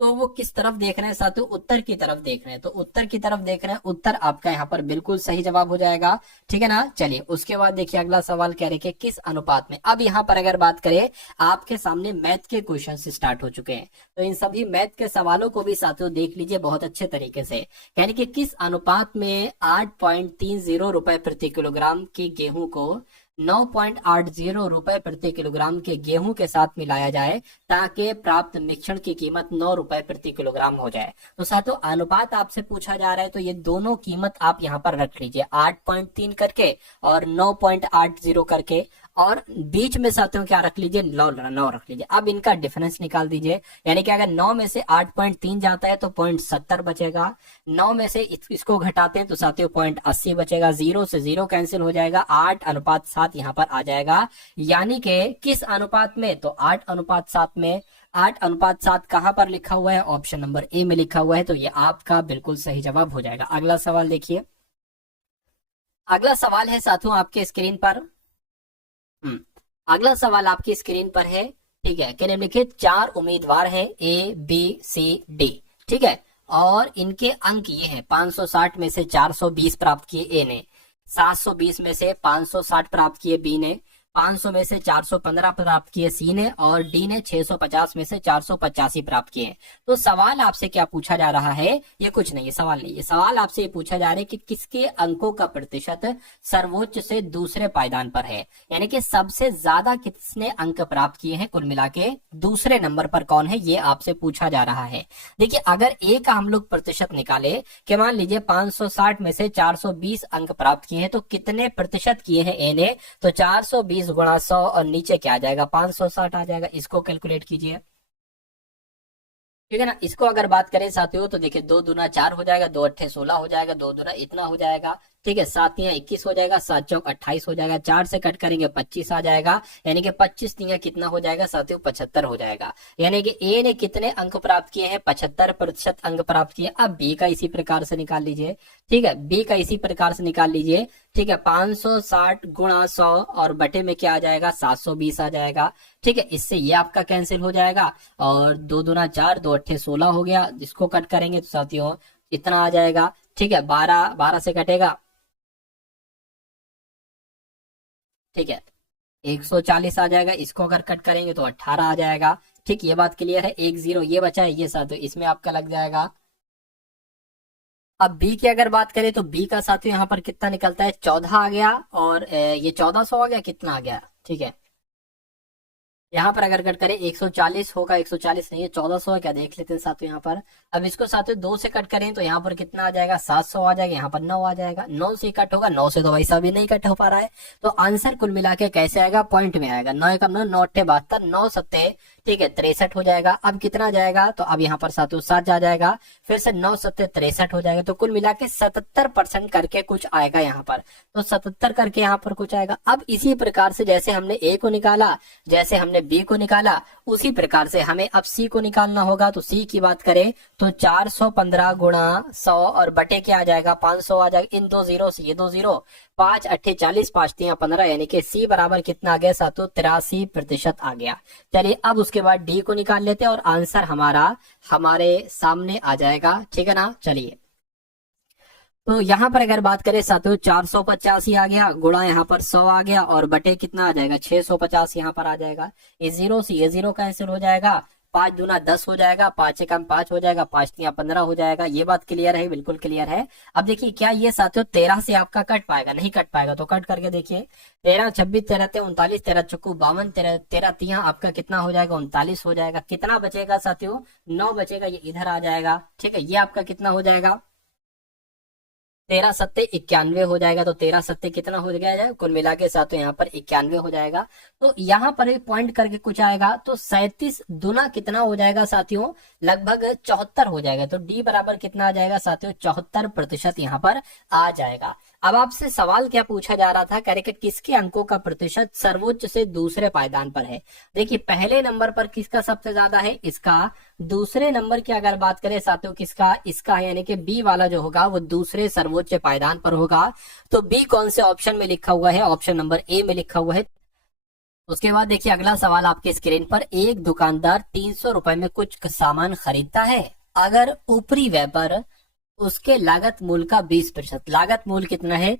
तो वो किस तरफ देख रहे हैं साथियों, उत्तर की तरफ देख रहे हैं, तो उत्तर की तरफ देख रहे हैं, उत्तर आपका यहाँ पर बिल्कुल सही जवाब हो जाएगा। ठीक है ना, चलिए उसके बाद देखिए अगला सवाल कह रहे कि किस अनुपात में। अब यहाँ पर अगर बात करें, आपके सामने मैथ के क्वेश्चन स्टार्ट हो चुके हैं, तो इन सभी मैथ के सवालों को भी साथियों देख लीजिए बहुत अच्छे तरीके से। यानी कि किस अनुपात में 8.30 रुपए प्रति किलोग्राम की गेहूं को 9.80 रुपए प्रति किलोग्राम के गेहूं के साथ मिलाया जाए ताकि प्राप्त मिश्रण की कीमत 9 रुपए प्रति किलोग्राम हो जाए। तो साथियों अनुपात आपसे पूछा जा रहा है, तो ये दोनों कीमत आप यहाँ पर रख लीजिए, 8.3 करके और 9.80 करके, और बीच में साथियों क्या रख लीजिए, 9 रख लीजिए। अब इनका डिफरेंस निकाल दीजिए, यानी कि अगर 9 में से 8.3 जाता है तो 0.70 बचेगा, 9 में से इसको घटाते हैं तो साथियों 0.80 बचेगा, 0 से 0 कैंसिल हो जाएगा, 8:7 यहाँ पर आ जाएगा। यानी कि किस अनुपात में, तो 8:7 में। 8:7 कहां पर लिखा हुआ है, ऑप्शन नंबर ए में लिखा हुआ है, तो ये आपका बिल्कुल सही जवाब हो जाएगा। अगला सवाल देखिए, अगला सवाल है साथियों आपके स्क्रीन पर। अगला सवाल आपकी स्क्रीन पर है। ठीक है, कि निम्नलिखित 4 उम्मीदवार हैं, ए बी सी डी। ठीक है, और इनके अंक ये हैं, 560 में से 420 प्राप्त किए ए ने, 720 में से 560 प्राप्त किए बी ने, 500 में से 415 प्राप्त किए सी ने, और डी ने 650 में से 485 प्राप्त किए। तो सवाल आपसे क्या पूछा जा रहा है, ये कुछ नहीं, ये सवाल नहीं, ये सवाल आपसे ये पूछा जा रहा है कि किसके अंकों का प्रतिशत सर्वोच्च से दूसरे पायदान पर है, यानी कि सबसे ज्यादा किसने अंक प्राप्त किए हैं, कुल मिला के दूसरे नंबर पर कौन है, ये आपसे पूछा जा रहा है। देखिए अगर ए का हम लोग प्रतिशत निकाले कि मान लीजिए 560 में से 420 अंक प्राप्त किए हैं, तो कितने प्रतिशत किए हैं ए ने, तो 420 गुणा 100 और नीचे क्या आ जाएगा, 560 आ जाएगा। इसको कैलकुलेट कीजिए। ठीक है ना, इसको अगर बात करें साथियों तो देखिए 2 दूना 4 हो जाएगा, 2 अट्ठे 16 हो जाएगा, 2 दूना इतना हो जाएगा। ठीक है, 7 तिया 21 हो जाएगा, 7 चौक 28 हो जाएगा, 4 से कट करेंगे 25 आ जाएगा, यानी कि 25 तिया कितना हो जाएगा साथियों, 75 हो जाएगा। यानी कि ए ने कितने अंक प्राप्त किए हैं, 75% अंक प्राप्त किए। अब बी का इसी प्रकार से निकाल लीजिए। ठीक है, बी का इसी प्रकार से निकाल लीजिए। ठीक है, 560 गुणा 100 और बटे में क्या आ जाएगा, 720 आ जाएगा। ठीक है, इससे ये आपका कैंसिल हो जाएगा और 2 दूना 4, 2 अट्ठे 16 हो गया, इसको कट करेंगे तो साथियों इतना आ जाएगा। ठीक है, 12 से कटेगा। ठीक है, 140 आ जाएगा, इसको अगर कट करेंगे तो 18 आ जाएगा। ठीक, ये बात क्लियर है। 1 0 ये बचा है, ये साथियों इसमें आपका लग जाएगा। अब बी की अगर बात करें तो बी का साथियों यहाँ पर कितना निकलता है, 14 आ गया, और ये 1400 आ गया, कितना आ गया। ठीक है, यहाँ पर अगर कट करें 140 होगा, 140 नहीं है 1400 है क्या, देख लेते हैं साथियों यहाँ पर। अब इसको साथियों 2 से कट करें तो यहाँ पर कितना आ जाएगा, 700 आ जाएगा, यहाँ पर 9 आ जाएगा। 9 से कट होगा, 9 से तो भाई साहब नहीं कट हो पा रहा है, तो आंसर कुल मिला के कैसे आएगा, पॉइंट में आएगा। 9 एकम 9, 9 अट्ठे 72, 9 सत्ते ठीक है 63 हो जाएगा। अब कितना जाएगा, तो अब यहाँ पर साथियों 7 जा जाएगा, फिर से 9 सत्ते 63 हो जाएगा, तो कुल मिला के 77% करके कुछ आएगा यहाँ पर। तो 77 करके यहाँ पर कुछ आएगा। अब इसी प्रकार से जैसे हमने ए को निकाला, जैसे हमने बी को निकाला, उसी प्रकार से हमें अब सी को निकालना होगा। तो सी की बात करें तो 415 गुणा 100 और बटे क्या आ जाएगा, 500 आ जाएगा। इन दो जीरो से ये दो जीरो, 5 अट्ठे 40, 5 तिया 15, यानी कि सी बराबर कितना आ गया साथियों, 83% आ गया। चलिए अब उसके बाद डी को निकाल लेते हैं और आंसर हमारा हमारे सामने आ जाएगा, ठीक है ना। चलिए तो यहाँ पर अगर बात करें साथियों 485 आ गया, गुणा यहाँ पर 100 आ गया और बटे कितना आ जाएगा, 650 यहाँ पर आ जाएगा। इस जीरो से ये जीरो कैंसिल हो जाएगा, 5 दूना 10 हो जाएगा, 5 एकम 5 हो जाएगा, 5 तिया 15 हो जाएगा। ये बात क्लियर है, बिल्कुल क्लियर है। अब देखिए क्या ये साथियों 13 से आपका कट पाएगा, नहीं कट पाएगा, तो कट करके देखिए 13 26 13 39, 13 चक्कू 52, 13 तिया आपका कितना हो जाएगा, 39 हो जाएगा। कितना बचेगा साथियों, 9 बचेगा, ये इधर आ जाएगा, ठीक है। ये आपका कितना हो जाएगा, 13 सत्ते 91 हो जाएगा। तो 13 सत्ते कितना हो जाएगा, कुल मिला के साथ यहाँ पर 91 हो जाएगा। तो यहाँ पर भी पॉइंट करके कुछ आएगा, तो 37 दुना कितना हो जाएगा साथियों, लगभग 74 हो जाएगा। तो डी बराबर कितना आ जाएगा साथियों, 74% यहाँ पर आ जाएगा। अब आपसे सवाल क्या पूछा जा रहा था, कह रहे कि किसके अंकों का प्रतिशत सर्वोच्च से दूसरे पायदान पर है। देखिए पहले नंबर पर किसका सबसे ज्यादा है, इसका। दूसरे नंबर की अगर बात करें साथियों किसका, इसका है, यानी कि बी वाला जो होगा वो दूसरे सर्वोच्च पायदान पर होगा। तो बी कौन से ऑप्शन में लिखा हुआ है, ऑप्शन नंबर ए में लिखा हुआ है। उसके बाद देखिए अगला सवाल आपके स्क्रीन पर, एक दुकानदार 300 रुपए में कुछ सामान खरीदता है, अगर ऊपरी व्यापार उसके लागत मूल्य का 20%, लागत मूल्य कितना है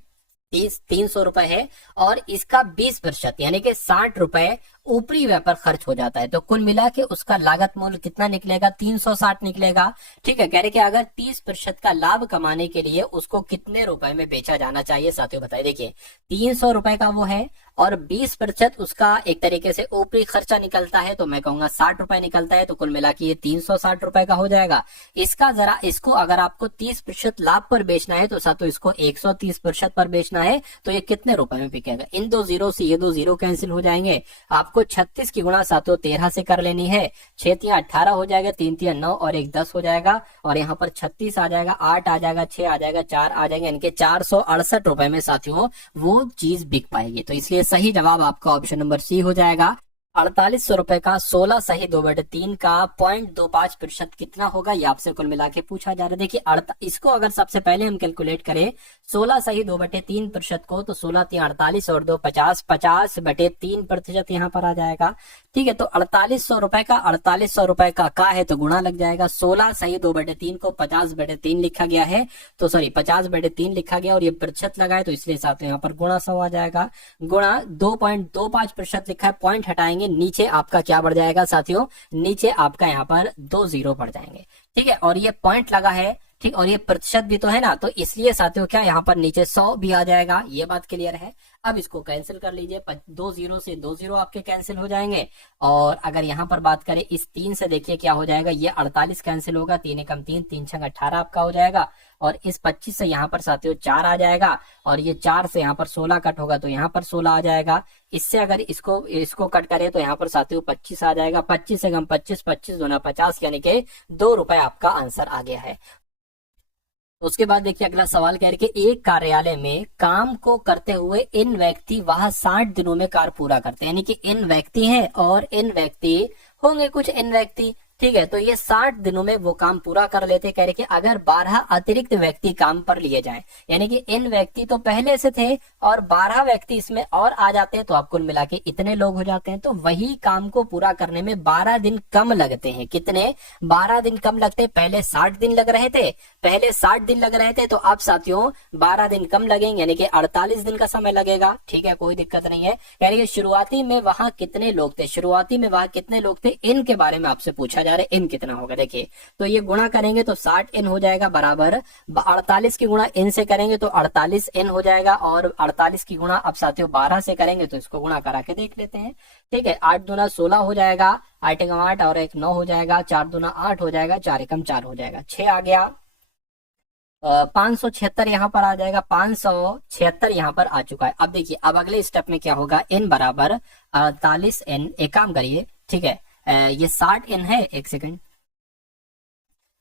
300 रुपए है, और इसका 20% यानी कि 60 रुपए ऊपरी व्यापार खर्च हो जाता है, तो कुल मिला के उसका लागत मूल्य कितना निकलेगा, 360 निकलेगा। ठीक है, कह रहे कि अगर 30% का लाभ कमाने के लिए उसको कितने रुपए में बेचा जाना चाहिए साथियों बताइए। देखिए 300 रुपए का वो है और 20% उसका एक तरीके से ऊपरी खर्चा निकलता है, तो मैं कहूंगा 60 रुपए निकलता है, तो कुल मिला के ये 360 रुपए का हो जाएगा। इसका जरा इसको अगर आपको 30% लाभ पर बेचना है तो साथियों इसको 130% पर बेचना है, तो ये कितने रुपए में बिकेगा। इन दो जीरो से ये दो जीरो कैंसिल हो जाएंगे। आपको 36 की गुणा साथियों 13 से कर लेनी है, 6 तिया 18 हो जाएगा, 3 तिया 9 और 1 10 हो जाएगा, और यहाँ पर 36 आ जाएगा, 8 आ जाएगा, 6 आ जाएगा, 4 आ जाएगा, यानी कि 468 रुपए में साथियों वो चीज बिक पाएगी। तो इसलिए सही जवाब आपका ऑप्शन नंबर सी हो जाएगा। 4800 रुपए का 16 सही 2/3 का 0.25% कितना होगा, ये आपसे कुल मिला के पूछा जा रहा है। देखिए इसको अगर सबसे पहले हम कैलकुलेट करें 16 सही 2/3% को, तो 16 3 48 और 2 50, 50/3% यहाँ पर आ जाएगा। ठीक है, तो 4800 रुपए का 4800 रुपए का है तो गुणा लग जाएगा। 16 सही 2/3 को 50/3 लिखा गया है, तो सॉरी 50/3 लिखा गया और ये प्रतिशत लगा है, तो इसलिए साथ में यहाँ पर गुणा 100 आ जाएगा। गुणा 2.25% लिखा है, पॉइंट हटाएंगे, नीचे आपका क्या बढ़ जाएगा साथियों, नीचे आपका यहाँ पर 2 जीरो बढ़ जाएंगे। ठीक है, और ये पॉइंट लगा है, ठीक, और ये प्रतिशत भी तो है ना, तो इसलिए साथियों क्या यहाँ पर नीचे 100 भी आ जाएगा। ये बात क्लियर है। अब इसको कैंसिल कर लीजिए, 2 जीरो से 2 जीरो आपके कैंसिल हो जाएंगे। और अगर यहाँ पर बात करें इस 3 से, देखिए क्या हो जाएगा, ये 48 कैंसिल होगा, 3 एकम 3, 3 छंग 18 आपका हो जाएगा, और इस 25 से यहाँ पर साथियों 4 आ जाएगा, और ये 4 से यहाँ पर 16 कट होगा तो यहाँ पर 16 आ जाएगा। इससे अगर इसको कट करें तो यहाँ पर साथियों 25 आ जाएगा, 25 एकम 25, 25 दूना 50, यानी कि 2 रुपए आपका आंसर आ गया है। उसके बाद देखिए अगला सवाल कह रहे कि एक कार्यालय में काम को करते हुए इन व्यक्ति वह 60 दिनों में कार्य पूरा करते हैं, यानी कि इन व्यक्ति हैं और इन व्यक्ति होंगे कुछ इन व्यक्ति। ठीक है, तो ये 60 दिनों में वो काम पूरा कर लेते। कह रहे कि अगर 12 अतिरिक्त व्यक्ति काम पर लिए जाएं, यानी कि इन व्यक्ति तो पहले से थे और 12 व्यक्ति इसमें और आ जाते हैं, तो आप कुल मिला के इतने लोग हो जाते हैं। तो वही काम को पूरा करने में 12 दिन कम लगते हैं। कितने, 12 दिन कम लगते हैं। पहले 60 दिन लग रहे थे, पहले 60 दिन लग रहे थे, तो अब साथियों 12 दिन कम लगेंगे, यानी कि 48 दिन का समय लगेगा। ठीक है, कोई दिक्कत नहीं है। कह रही शुरुआती में वहां कितने लोग थे, शुरुआती में वहां कितने लोग थे, इनके बारे में आपसे पूछा जा जा रहा है n कितना होगा। देखिए तो ये गुणा करेंगे तो 60n हो जाएगा बराबर 48 की गुणा n से करेंगे तो 48n हो जाएगा, और 48 की गुणा अब साथियों 12 से करेंगे तो इसको गुणा करा के देख लेते हैं। ठीक है, 8 दूना 16 हो जाएगा, 8 एकम 8 और 1 9 हो जाएगा, 4 दूना 8 हो जाएगा, 4 एकम 4 हो जाएगा, 6 आ गया। 576 यहाँ पर आ जाएगा, 576 यहाँ पर आ चुका है। अब देखिए अब अगले स्टेप में क्या होगा, n बराबर 48n। एक काम करिए, ठीक है, ये 60n है, एक सेकंड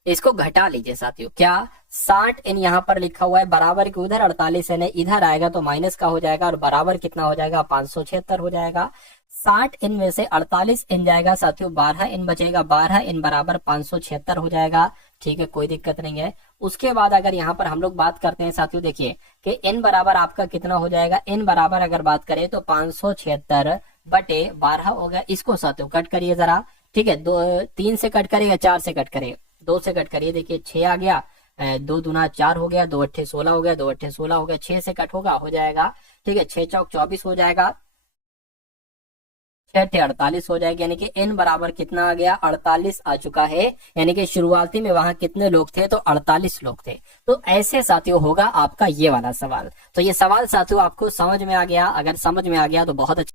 इसको घटा लीजिए साथियों। क्या 60n यहाँ पर लिखा हुआ है, बराबर के उधर 48n है, इधर आएगा तो माइनस का हो जाएगा, और बराबर कितना हो जाएगा, 576 हो जाएगा। 60n में से 48n जाएगा साथियों, 12n बचेगा, 12n बराबर 576 हो जाएगा। ठीक है, कोई दिक्कत नहीं है। उसके बाद अगर यहाँ पर हम लोग बात करते हैं साथियों, देखिए कि n बराबर आपका कितना हो जाएगा, n बराबर अगर बात करें तो 576 बटे 12 हो गया। इसको साथियों कट करिए जरा, ठीक है, 3 से कट करेगा, 4 से कट करेगा, 2 से कट करिए, देखिए 6 आ गया, 2 दूना 4 हो गया, 2 अट्ठे 16 हो गया, 2 अट्ठे 16 हो गया, 6 से कट होगा, हो जाएगा। ठीक है, 6 चौक 24 हो जाएगा, 6 48 हो जाएगा, यानी कि n बराबर कितना आ गया, 48 आ चुका है। यानी कि शुरुआती में वहां कितने लोग थे, तो 48 लोग थे। तो ऐसे साथियों होगा आपका ये वाला सवाल। तो ये सवाल साथियों आपको समझ में आ गया, अगर समझ में आ गया तो बहुत अच्छा।